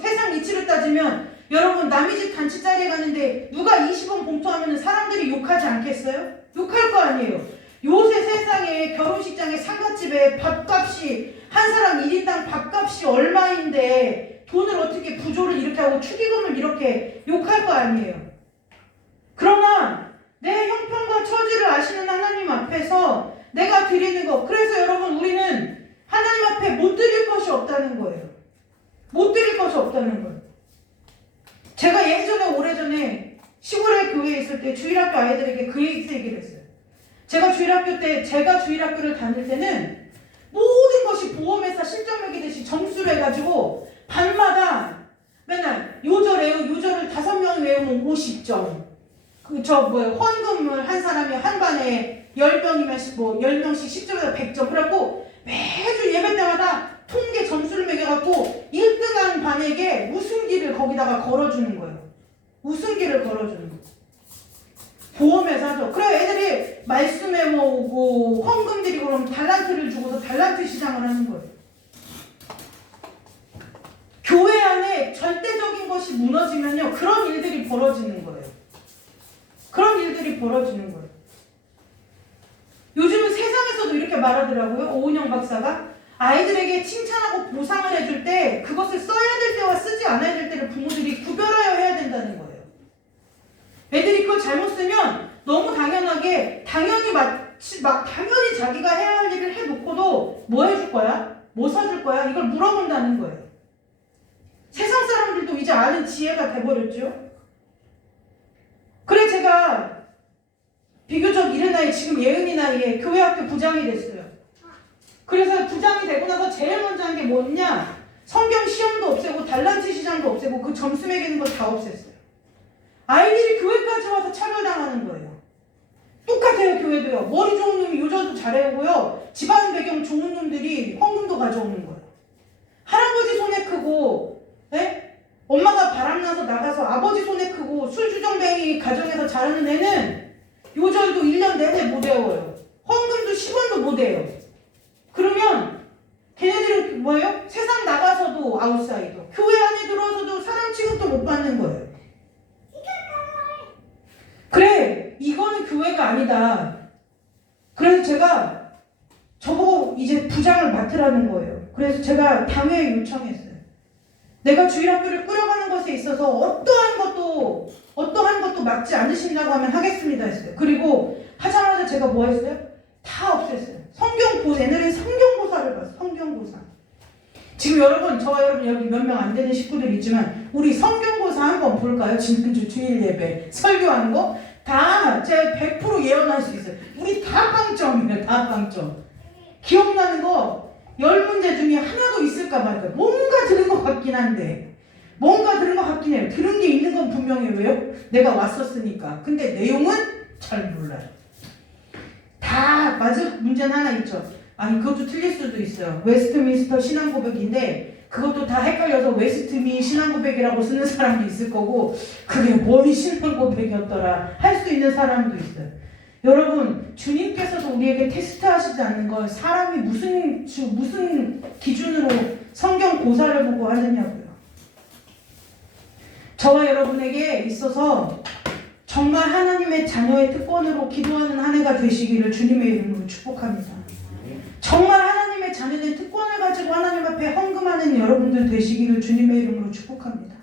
세상 이치를 따지면 여러분 남의 집 단체자리에 가는데 누가 20원 봉투하면 사람들이 욕하지 않겠어요? 욕할 거 아니에요. 요새 세상에 결혼식장에 상갓집에 밥값이 한 사람 1인당 밥값이 얼마인데 돈을 어떻게 구조를 이렇게 하고 축의금을 이렇게 욕할 거 아니에요. 그러나 내 형편과 처지를 아시는 하나님 앞에서 내가 드리는 것, 그래서 여러분 우리는 하나님 앞에 못 드릴 것이 없다는 거예요. 못 드릴 것이 없다는 거예요. 제가 예전에 오래전에 시골의 교회에 있을 때 주일학교 아이들에게 그 얘기를 했어요. 제가 주일학교를 다닐 때는 모든 것이 보험회사 실적 매기듯이 점수를 해가지고 반마다 맨날 요절을 5명이 외우면 50점. 헌금을 한 사람이 한 반에 10명이면 10명씩 10점에서 100점. 그래갖고 매주 예배 때마다 통계 점수를 매겨갖고 1등한 반에게 우승기를 거기다가 걸어주는 거예요. 우승기를 걸어주는 거예요. 보험회사죠. 그래 애들이 말씀에 모으고 헌금 드리고 그러면 달란트를 주고서 달란트 시장을 하는 거예요. 교회 안에 절대적인 것이 무너지면요, 그런 일들이 벌어지는 거예요. 그런 일들이 벌어지는 거예요. 요즘은 세상에서도 이렇게 말하더라고요. 오은영 박사가 아이들에게 칭찬하고 보상을 해줄 때 그것을 써야 될 때와 쓰지 않아야 될 때를 부모들이 구별하여 해야 된다는 거예요. 애들이 그걸 잘못 쓰면 너무 당연히 자기가 해야 할 일을 해놓고도 뭐 해줄 거야? 뭐 사줄 거야? 이걸 물어본다는 거예요. 세상 사람들도 이제 아는 지혜가 돼버렸죠. 그래 제가 비교적 이른 나이, 지금 예은이 나이에 교회학교 부장이 됐어요. 그래서 부장이 되고 나서 제일 먼저 한 게 뭐냐? 성경 시험도 없애고 달란트 시장도 없애고 그 점수 매기는 거 다 없앴어요. 아이들이 교회까지 와서 차별당하는 거예요. 똑같아요. 교회도요. 머리 좋은 놈이 요절도 잘해오고요. 집안 배경 좋은 놈들이 헌금도 가져오는 거예요. 할아버지 손에 크고 엄마가 바람나서 나가서 아버지 손에 크고 술주정뱅이 가정에서 자라는 애는 요절도 1년 내내 못 외워요. 헌금도 10원도 못 해요. 그러면 걔네들은 뭐예요? 세상 나가서도 아웃사이더. 교회 안에 들어와서도 사람 취급도 못 받는 거예요. 그래, 이거는 교회가 아니다. 그래서 제가 저보고 이제 부장을 맡으라는 거예요. 그래서 제가 당회에 요청했어요. 내가 주일학교를 꾸려가는 것에 있어서 어떠한 것도 막지 않으신다고 하면 하겠습니다 했어요. 그리고 하자마자 제가 뭐 했어요? 다 없앴어요. 옛날엔 성경고사를 봤어요. 성경고사. 지금 여러분, 저와 여러분 여기 몇 명 안 되는 식구들이 있지만 우리 성경고사 한번 볼까요? 지난주 주일 예배 설교하는 거 다 제가 100% 예언할 수 있어요. 우리 다 빵점이에요. 다 빵점. 기억나는 거 10문제 중에 하나도 있을까 말까. 뭔가 들은 것 같긴 한데 뭔가 들은 것 같긴 해요. 들은 게 있는 건 분명해요. 왜요? 내가 왔었으니까. 근데 내용은 잘 몰라요. 다 맞을 문제는 하나 있죠. 아니 그것도 틀릴 수도 있어요. 웨스트민스터 신앙고백인데 그것도 다 헷갈려서 웨스트민 신앙고백이라고 쓰는 사람도 있을 거고 그게 뭔 신앙고백이었더라 할 수 있는 사람도 있어요. 여러분 주님께서도 우리에게 테스트하시지 않는 걸 사람이 무슨 기준으로 성경 고사를 보고 하느냐고요. 저와 여러분에게 있어서 정말 하나님의 자녀의 특권으로 기도하는 한 해가 되시기를 주님의 이름으로 축복합니다. 정말 하나님의 자녀된 특권을 가지고 하나님 앞에 헌금하는 여러분들 되시기를 주님의 이름으로 축복합니다.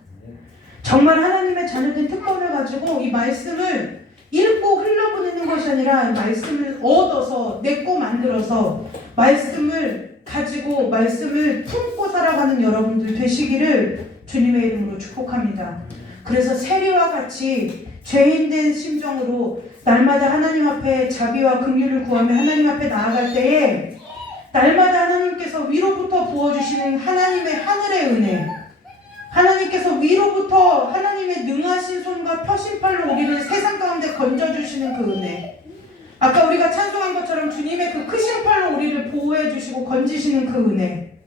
정말 하나님의 자녀된 특권을 가지고 이 말씀을 읽고 흘려보내는 것이 아니라 말씀을 얻어서 내 거 만들어서 말씀을 가지고 말씀을 품고 살아가는 여러분들 되시기를 주님의 이름으로 축복합니다. 그래서 세리와 같이 죄인된 심정으로 날마다 하나님 앞에 자비와 긍휼을 구하며 하나님 앞에 나아갈 때에 날마다 하나님께서 위로부터 부어주시는 하나님의 하늘의 은혜, 하나님께서 위로부터 하나님의 능하신 손과 펴신팔로 우리를 세상 가운데 건져주시는 그 은혜, 아까 우리가 찬송한 것처럼 주님의 그 크신 팔로 우리를 보호해 주시고 건지시는 그 은혜,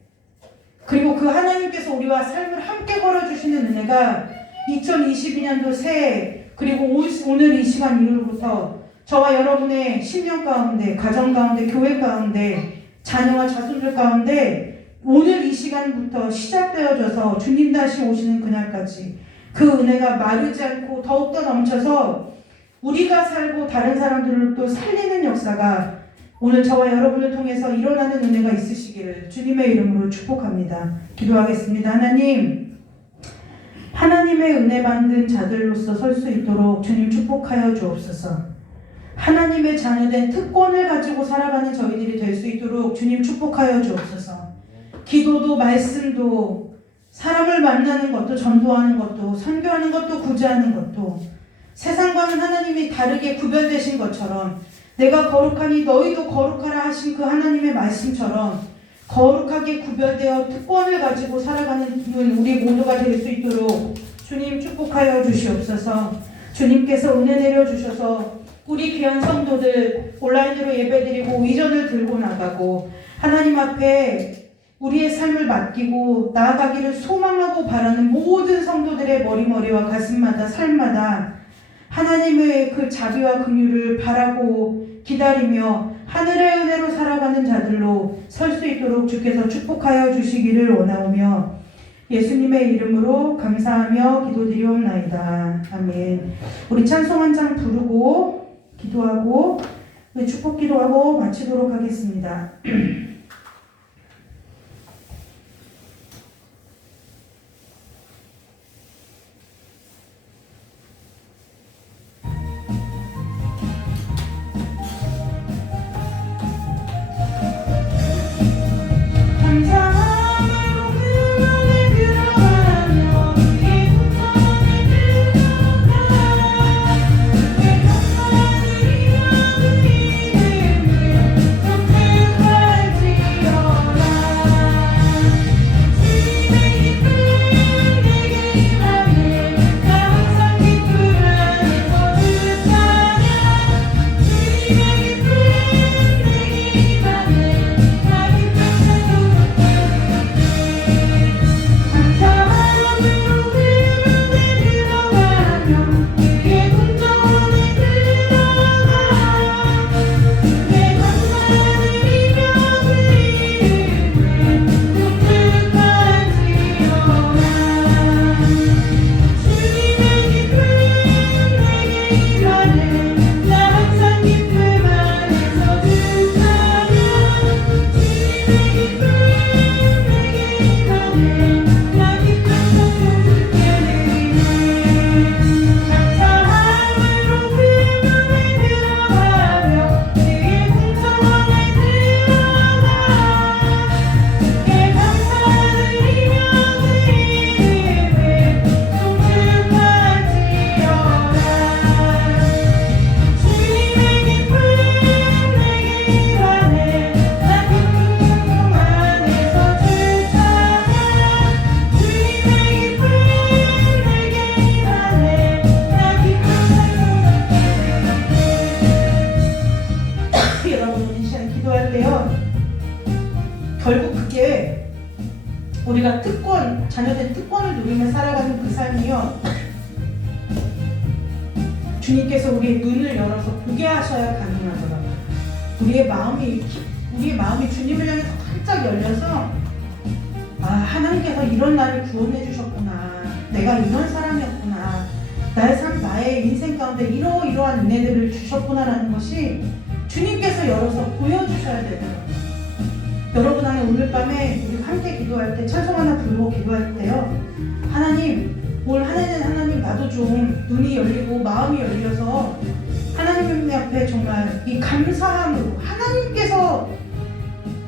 그리고 그 하나님께서 우리와 삶을 함께 걸어주시는 은혜가 2022년도 새해 그리고 오늘 이 시간 이후로부터 저와 여러분의 심령 가운데, 가정 가운데, 교회 가운데, 자녀와 자손들 가운데 오늘 이 시간부터 시작되어져서 주님 다시 오시는 그날까지 그 은혜가 마르지 않고 더욱더 넘쳐서 우리가 살고 다른 사람들을 또 살리는 역사가 오늘 저와 여러분을 통해서 일어나는 은혜가 있으시기를 주님의 이름으로 축복합니다. 기도하겠습니다. 하나님의 은혜 받는 자들로서 설 수 있도록 주님 축복하여 주옵소서. 하나님의 자녀된 특권을 가지고 살아가는 저희들이 될 수 있도록 주님 축복하여 주옵소서. 기도도 말씀도 사람을 만나는 것도 전도하는 것도 선교하는 것도 구제하는 것도 세상과는 하나님이 다르게 구별되신 것처럼 내가 거룩하니 너희도 거룩하라 하신 그 하나님의 말씀처럼 거룩하게 구별되어 특권을 가지고 살아가는 우리 모두가 될 수 있도록 주님 축복하여 주시옵소서. 주님께서 은혜 내려주셔서 우리 귀한 성도들 온라인으로 예배드리고 위전을 들고 나가고 하나님 앞에 우리의 삶을 맡기고 나아가기를 소망하고 바라는 모든 성도들의 머리머리와 가슴마다 삶마다 하나님의 그 자비와 긍휼을 바라고 기다리며 하늘의 은혜로 살아가는 자들로 설 수 있도록 주께서 축복하여 주시기를 원하오며 예수님의 이름으로 감사하며 기도드리옵나이다. 아멘. 우리 찬송 한 장 부르고 기도하고 축복 기도하고 마치도록 하겠습니다. 자녀된 특권을 누리며 살아가는 그 삶이요, 주님께서 우리의 눈을 열어서 보게 하셔야 가능하더라고요. 우리의 마음이 주님을 향해서 활짝 열려서, 아, 하나님께서 이런 나를 구원해 주셨구나, 내가 이런 사람이었구나, 나의 인생 가운데 이러이러한 은혜들을 주셨구나라는 것이 주님께서 열어서 보여주셔야 되더라고요. 여러분 안에 오늘 밤에 우리 함께 기도할 때, 찬송 하나 부르고 기도할 때요, 하나님, 올 한 해는 하나님 나도 좀 눈이 열리고 마음이 열려서 하나님 앞에 정말 이 감사함으로, 하나님께서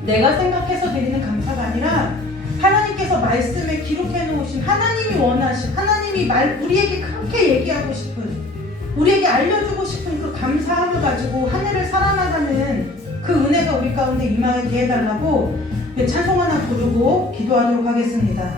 내가 생각해서 드리는 감사가 아니라 하나님께서 말씀에 기록해 놓으신, 하나님이 원하신, 하나님이 우리에게 그렇게 얘기하고 싶은, 우리에게 알려주고 싶은 그 감사함을 가지고 한 해를 살아나가는 그 은혜가 우리 가운데 임하게 해달라고 찬송 하나 부르고 기도하도록 하겠습니다.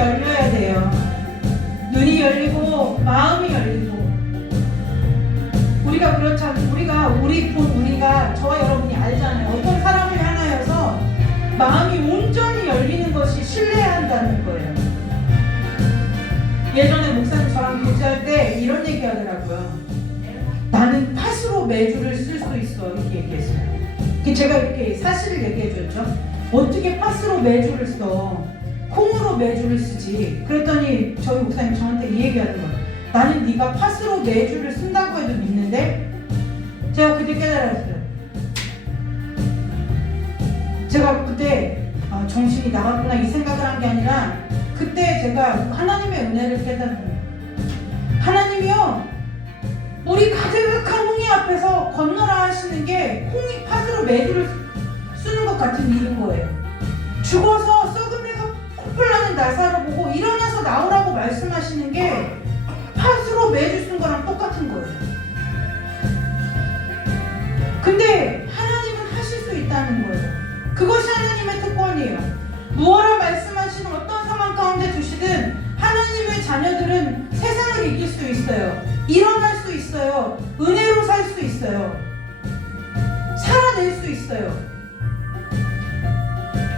열려야 돼요. 눈이 열리고 마음이 열리고. 우리가 그렇잖아요. 우리가 저와 여러분이 알잖아요. 어떤 사람을 향하여서 마음이 온전히 열리는 것이 신뢰한다는 거예요. 예전에 목사님 저랑 교제할 때 이런 얘기 하더라고요. 나는 팥으로 매주를 쓸 수 있어, 이렇게 얘기했어요. 제가 이렇게 사실을 얘기해줬죠. 어떻게 팥으로 매주를 써? 콩으로 매주를 쓰지. 그랬더니 저희 목사님 저한테 이 얘기하는 거예요. 나는 네가 팥으로 매주를 쓴다고 해도 믿는데? 제가 그때 깨달았어요. 제가 그때 정신이 나갔구나 이 생각을 한 게 아니라, 그때 제가 하나님의 은혜를 깨달은 거예요. 하나님이요, 우리 가득한 홍해 앞에서 건너라 하시는 게 콩이 팥으로 매주를 쓰는 것 같은 일인 거예요. 죽어서 썩음에서 코뿔나는 나사로 보고 일어나서 나오라고 말씀하시는 게 팥으로 매주 쓴 거랑 똑같은 거예요. 근데 하나님은 하실 수 있다는 거예요. 그것이 하나님의 특권이에요. 무엇을 말씀하시는 어떤 상황 가운데 두시든 하나님의 자녀들은 세상을 이길 수 있어요. 일어날 수 있어요. 은혜로 살 수 있어요. 살아낼 수 있어요.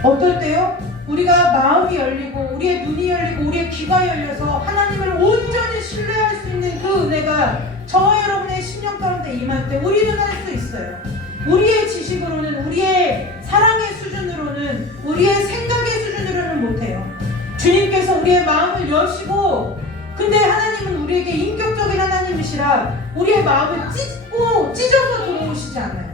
어떨 때요? 우리가 마음이 열리고 우리의 눈이 열리고 우리의 귀가 열려서 하나님을 온전히 신뢰할 수 있는 그 은혜가 저와 여러분의 심령 가운데 임할 때 우리는 할 수 있어요. 우리의 지식으로는, 우리의 사랑의 수준으로는, 우리의 생각의 수준으로는 못해요. 주님께서 우리의 마음을 여시고, 근데 하나님은 우리에게 인격적인 하나님이시라 우리의 마음을 찢어서 들어오시지 않아요.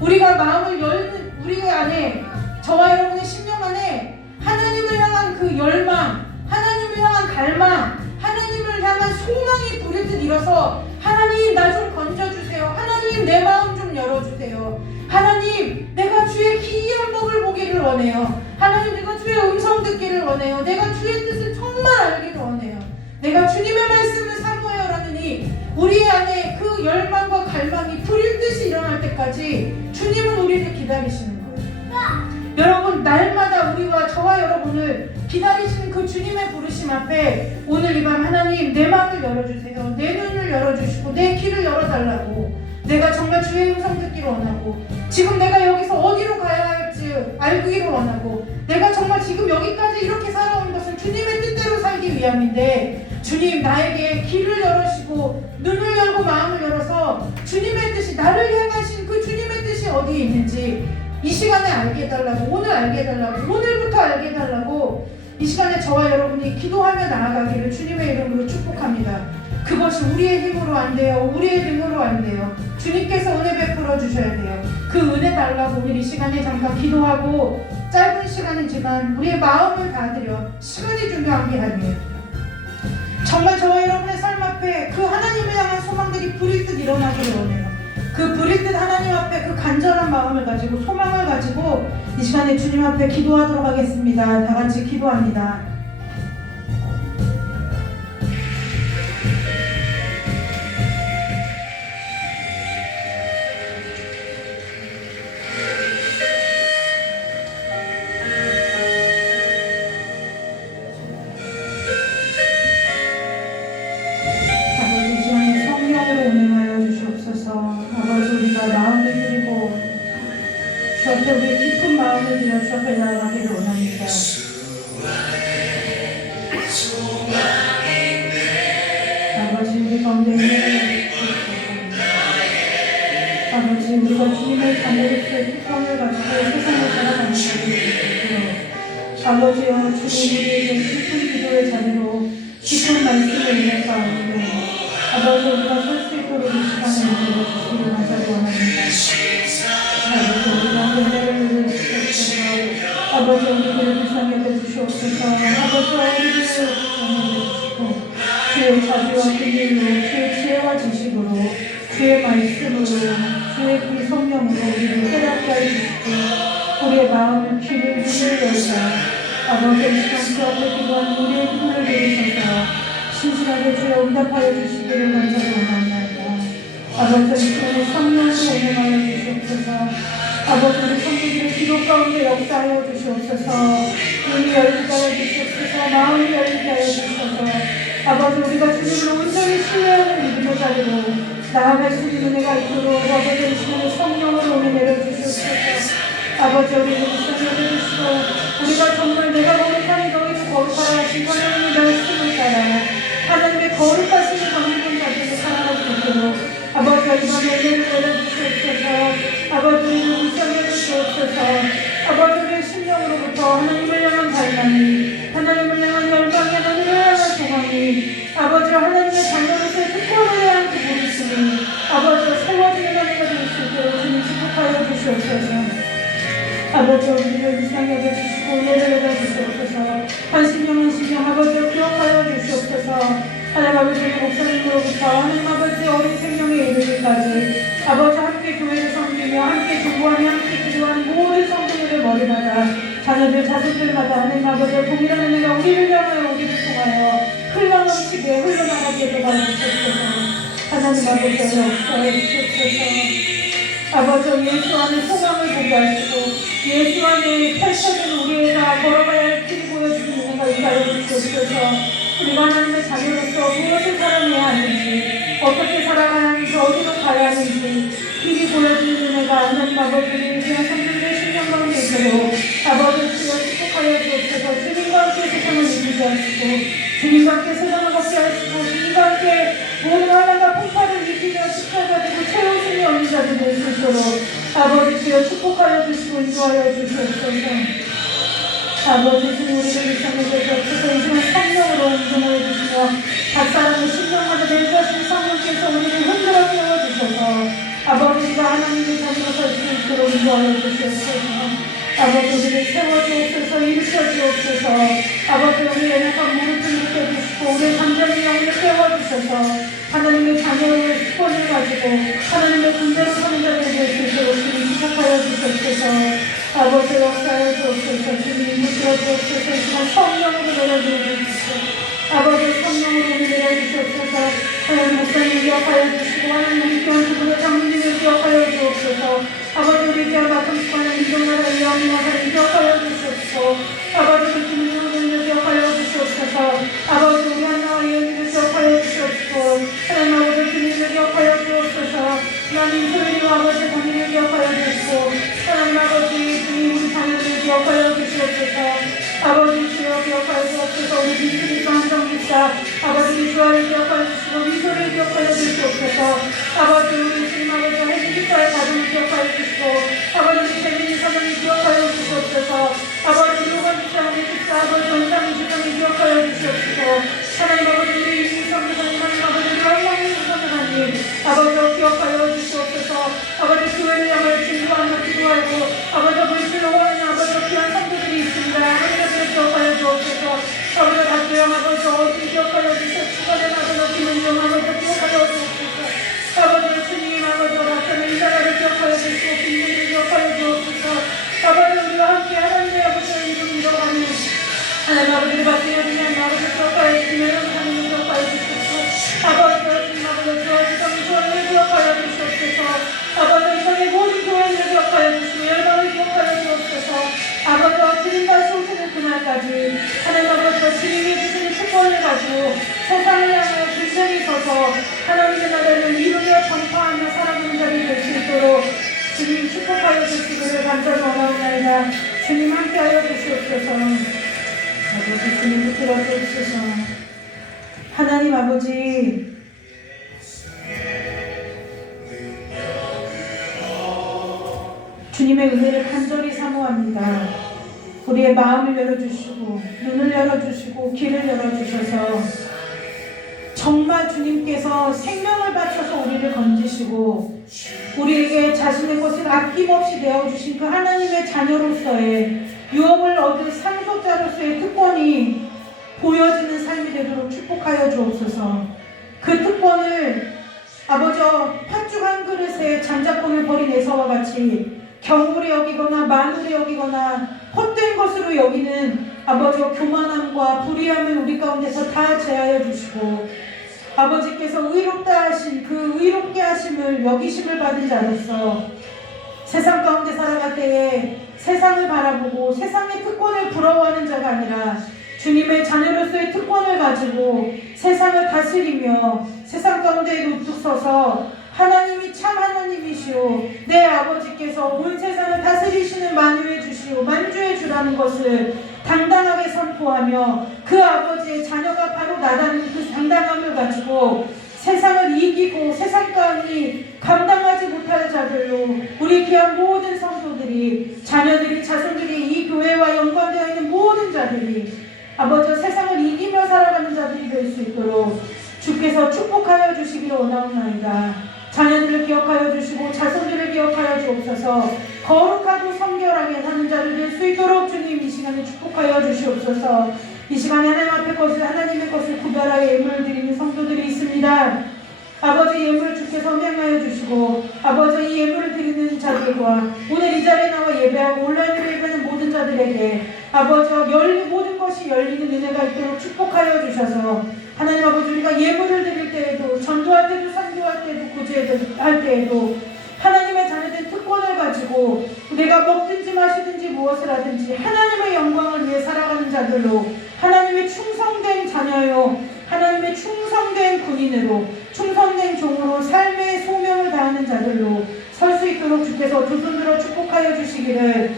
우리가 마음을 열는, 우리 안에, 저와 여러분의 심령 안에 하나님을 향한 그 열망, 하나님을 향한 갈망, 하나님을 향한 소망이 불을 듯 일어서 하나님 나 좀 건져주세요. 하나님 내 마음 좀 열어주세요. 하나님 내가 주의 기이한 법을 보기를 원해요. 하나님 내가 주의 음성 듣기를 원해요. 내가 주의 뜻을 정말 알기를 원해요. 내가 주님의 말씀을 사모해요라느니 우리 안에 그 열망과 갈망이 불일 듯이 일어날 때까지 주님은 우리를 기다리시는 거예요. 여러분 날마다 우리와 저와 여러분을 기다리시는 그 주님의 부르심 앞에 오늘 이 밤 하나님 내 마음을 열어주세요. 내 눈을 열어주시고 내 귀를 열어달라고. 내가 정말 주의 음성 듣기를 원하고 지금 내가 여기서 어디로 가야 할지 알기를 원하고 내가 정말 지금 여기까지 이렇게 살아온 것은 주님의 뜻대로 살기 위함인데 주님 나에게 귀를 열으시고 눈을 열고 마음을 열어서 주님의 뜻이 나를 향하신 그 주님의 뜻이 어디에 있는지 이 시간에 알게 해달라고, 오늘 알게 해달라고, 오늘부터 알게 해달라고 이 시간에 저와 여러분이 기도하며 나아가기를 주님의 이름으로 축복합니다. 그것이 우리의 힘으로 안 돼요. 우리의 능으로 안 돼요. 주님께서 은혜 베풀어 주셔야 돼요. 그 은혜 달라고 오늘 이 시간에 잠깐 기도하고 짧은 시간이지만 우리의 마음을 다드려 시간이 중요한 게 아니에요. 정말 저와 여러분의 삶 앞에 그 하나님을 향한 소망들이 불일 듯 일어나기를 원해요. 그 불일 듯 하나님 앞에 그 간절한 마음을 가지고 소망을 가지고 이 시간에 주님 앞에 기도하도록 하겠습니다. 다 같이 기도합니다. 주 앞에 우리의 깊은 마음을 들여 주 앞에 나아가기를 원합니다. 아버지 우리 가운데 있는 아버지 우리가 주님의 자녀로서의 특성을 가지고 세상을 살아가는 것을 아버지여 주님 우리에게 깊은 기도의 자리로 깊은 말씀을 있는 가운데 아버지 우리가 설 수 있도록 이 시간을 만들어 주시기를 간절히 원합니다. 아버지 우리가 은혜를 주시옵소서. 아버지 우리를 불쌍히 여겨주시옵소서. 아버지 우리를 불쌍히 여겨주시고 주의 자비와 긍휼로 주의 지혜와 지식으로 주의 말씀으로 주의 그 성령으로 우리를 깨닫게 해주시고 우리의 마음을 귀를 눈을 열자 아버지 이 시간 주 앞에 기도하는 우리의 힘을 내리셔서 신실하게 주여 응답하여 주시기를 간절히 원합니다. 아버지 이 시간에 성령으로 운행하여 주시옵소서. 아버지 우리 성도들의 기도 가운데 역사하여 주시옵소서. 눈이 열리게 하여 주시옵소서. 마음이 열리게 하여 주시옵소서. 아버지 우리가 주님을 온전히 신뢰하는 믿음의 자리로 나아갈 수 있는 은혜가 있도록 아버지 이 시간에 성령으로 오늘 내려주시옵소서. 아버지 우리를 불쌍히 여겨주시고 우리가 정말 내가 거룩하니 너희도 거룩하라 하신 하나님의 말씀을 따라 하나님의 거룩하신 강림된 자들을 살아갈 수 있도록 아버지와 이 밤에 은혜를 내려주시옵소서. 아버지 우리를 불쌍히 여겨주시옵소서. 아버지 우리의 심령으로부터 하나님을 향한 갈망이 하나님을 향한 열망이 하나님을 향한 소망이 아버지와 하나님의 자녀로서의 특권을 향한 그 부르심이 아버지와 세워지는 하나님가 될 수 있도록 주님 축복하여 주시옵소서. 아버지 우리를 불쌍히 여겨주시고 은혜를 내려주시옵소서. 한 심령 한 심령 아버지를 기억하여 주시옵소서. 하나님 아버지의 목사님으로부터 하나님 아버지 어린 생명에 이르기까지 아버지 함께 교회를 섬기며 함께 중보하며 함께 기도하는 모든 성도들의 머리마다 자녀들 자손들마다 하나님 아버지의 동일한 은혜가 우리를 향하여 우리를 통하여 흘러넘치게 흘러나가게 도와주시옵소서. 하나님 아버지의 역사에 주시옵소서. 아버지 예수 안에 소망을 보게 하시고 예수 안에 펼쳐진 우리가 걸어가야 할 길을 보여주는 은혜가 임하여 주시옵소서. 우리가 하나님의 자녀로서 무엇을 살아내야 하는지, 어떻게 살아가야 하는지, 어디로 가야 하는지 길이 보여주는 은혜가 하나님 아버지를 위한 성도들의 심령 가운데 있도록 아버지를 축복하여 주옵소서. 주님과 함께 세상을 이기게 하시고, 주님과 함께 세상을 걷게 하시고, 주님과 함께 모든 환난과 풍파를 이기며 십자가 되고 채우심이 없는 자들 될 수 있도록 아버지 주여 축복하여 주시고 인도하여 주시옵소서. 아버지 주님 우리를 일상에 주옵소서. 이 시간 성령으로 운동하여 주시며 각 사람의 심령마다 내 자신 성령께서 우리를 흔들어 세워주셔서 아버지가 하나님의 자녀로 설 수 있도록 인도하여 주시옵소서. 아버지 우리를 세워주옵소서. 일으켜주옵소서. 아버지 우리의 연약한 무릎을 일으켜주시고 우리의 잠자는 영혼을 깨워주셔서 하나님의 자녀의 수권을 가지고 하나님의 군대로 사는 자들이 될 수 있도록 주님 시작하여 주옵소서. 아버지 역사해 주옵소서. 주님 무시해 주옵소서. 이 시간 성령으로 내려주옵소서. 아버지 성령으로 내려주옵소서. 하나님 목사님 기억하여 주시고 하나님 함께한 그분의 장로님을 기억하여 주옵소서. 아버지 우리 교회 맡음수관의 민족나라의 영원하사를 기억하여 주시옵소서. 아버지 그 주님을 기억하여 주시옵소서. 아버지 우리 하나와 예언을 기억하여 주시옵소서. 하나님 아버지 주님을 기억하여 주옵소서. 하나님 소율이와 아버지 당신을 기억하여 주시고 하나님 아버지 주님 우리 자녀들을 기억하여 주시옵소서. 아버지 주여 기억하여 주옵소서. 우리 민수리과 한정기사 아버지 주아를 기억하여 주시고 미소를 기억하여 주시옵소서. 아버지 우리 주님 아버지 혜진기사의 가정을 기억하여 주시고 아버지 재민이 사장을 기억하여 주시옵소서. 아버지 로건기사 기사 아버지 원장의 주장을 기억하여 주시옵소서. 하나님 아버지 우리 이민성 기사님 하나님 아버지 우리 한명의 선생님 아버지 기억하여 주시옵소서. 아버지 교회를 향하여 진도하며 기도하고 아버지 불신로 원하는 아버지 귀한 성도들이 있습니다. 하나님을 기억하여 주옵소서. 아버지 박주영 아버지 어디 기억하여 주시옵소서. 축하된 아버지 김은정 아버지 기억하여 주옵소서. 아버지 주님 아버지 박사는 이사라를 기억하여 주시고 빈민을 기억하여 주옵소서. 아버지 우리와 함께 하나님의 아버지의 이름 잃어가는 하나님 아버지를 받들여 주면 아버지 기억하여 주시면 하나님을 기억하여 주시옵소서. 아버지 주님 아버지 주어지던 주어를 기억하여 주시옵소서. 아버지 저희 모든 교회를 기억하여 주시고 열방을 기억하여 주옵소서. 아버지와 주님 다시 오시는 그날까지 하나님 아버지와 주님이 주시는 축복을 가지고 세상을 향하여 불쌍히 서서 하나님의 나라를 이루며 전파하며 살아가는 자들이 될 수 있도록 주님 축복하여 주시기를 간절히 원하옵나이다. 주님 함께하여 주시옵소서. 아버지 주님 붙들어 주옵소서. 하나님 아버지 주님의 은혜를 간절히 사모합니다. 우리의 마음을 열어주시고 눈을 열어주시고 길을 열어주셔서 정말 주님께서 생명을 바쳐서 우리를 건지시고 우리에게 자신의 것을 아낌없이 내어주신 그 하나님의 자녀로서의 유업을 얻은 상속자로서의 특권이 보여지는 삶이 되도록 축복하여 주옵소서. 그 특권을 아버지여 팥죽 한 그릇에 장자권을 버린 에서와 같이 경물이 여기거나 만물이 여기거나 헛된 것으로 여기는 아버지의 교만함과 불의함을 우리 가운데서 다 제하여 주시고 아버지께서 의롭다 하신 그 의롭게 하심을 여기심을 받은 자로서 세상 가운데 살아갈 때에 세상을 바라보고 세상의 특권을 부러워하는 자가 아니라 주님의 자녀로서의 특권을 가지고 세상을 다스리며 세상 가운데 우뚝 서서 하나님이 참 하나님이시오 내 아버지께서 온 세상을 다스리시는 만유의 주시오 만주의 주라는 것을 당당하게 선포하며 그 아버지의 자녀가 바로 나라는 그 당당함을 가지고 세상을 이기고 세상감이 감당하지 못할 자들로 우리 귀한 모든 성도들이 자녀들이 자손들이 이 교회와 연관되어 있는 모든 자들이 아버지 세상을 이기며 살아가는 자들이 될 수 있도록 주께서 축복하여 주시기를 원하옵나이다. 자녀들을 기억하여 주시고 자손들을 기억하여 주옵소서. 거룩하고 성결하게 사는 자를 될 수 있도록 주님 이 시간에 축복하여 주시옵소서. 이 시간에 하나님 앞에 것을 하나님의 것을 구별하여 예물을 드리는 성도들이 있습니다. 아버지 예물을 주께서 명하여 주시고 아버지 이 예물을 드리는 자들과 오늘 이 자리에 나와 예배하고 온라인으로 예배하는 모든 자들에게 아버지 모든 것이 열리는 은혜가 있도록 축복하여 주셔서 하나님 아버지 우리가 예물을 드릴 때에도 전도할 때도 선교할 때도 구제할 때에도 하나님의 자녀된 특권을 가지고 내가 먹든지 마시든지 무엇을 하든지 하나님의 영광을 위해 살아가는 자들로, 하나님의 충성된 자녀요, 하나님의 충성된 군인으로, 충성된 종으로 삶의 소명을 다하는 자들로 설 수 있도록 주께서 두 손 들어 축복하여 주시기를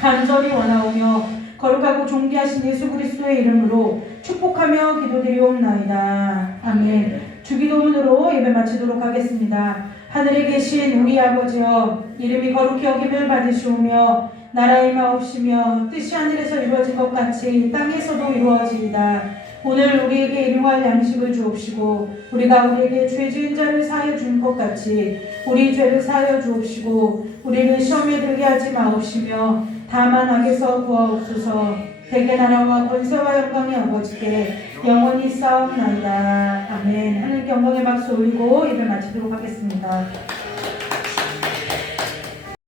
간절히 원하오며 거룩하고 존귀하신 예수 그리스도의 이름으로 축복하며 기도드리옵나이다. 아멘. 주기도문으로 예배 마치도록 하겠습니다. 하늘에 계신 우리 아버지여, 이름이 거룩히 여김을 받으시오며 나라의 마옵시며 뜻이 하늘에서 이루어진 것 같이 땅에서도 이루어지이다. 오늘 우리에게 일용할 양식을 주옵시고 우리가 우리에게 죄 지은 자를 사하여 준 것 같이 우리 죄를 사하여 주옵시고 우리를 시험에 들게 하지 마옵시며 다만 악에서 구하옵소서. 대개 나라와 권세와 영광이 아버지께 영원히 싸움나이다. 아멘. 하늘께 영광의 박수 올리고 예배 마치도록 하겠습니다.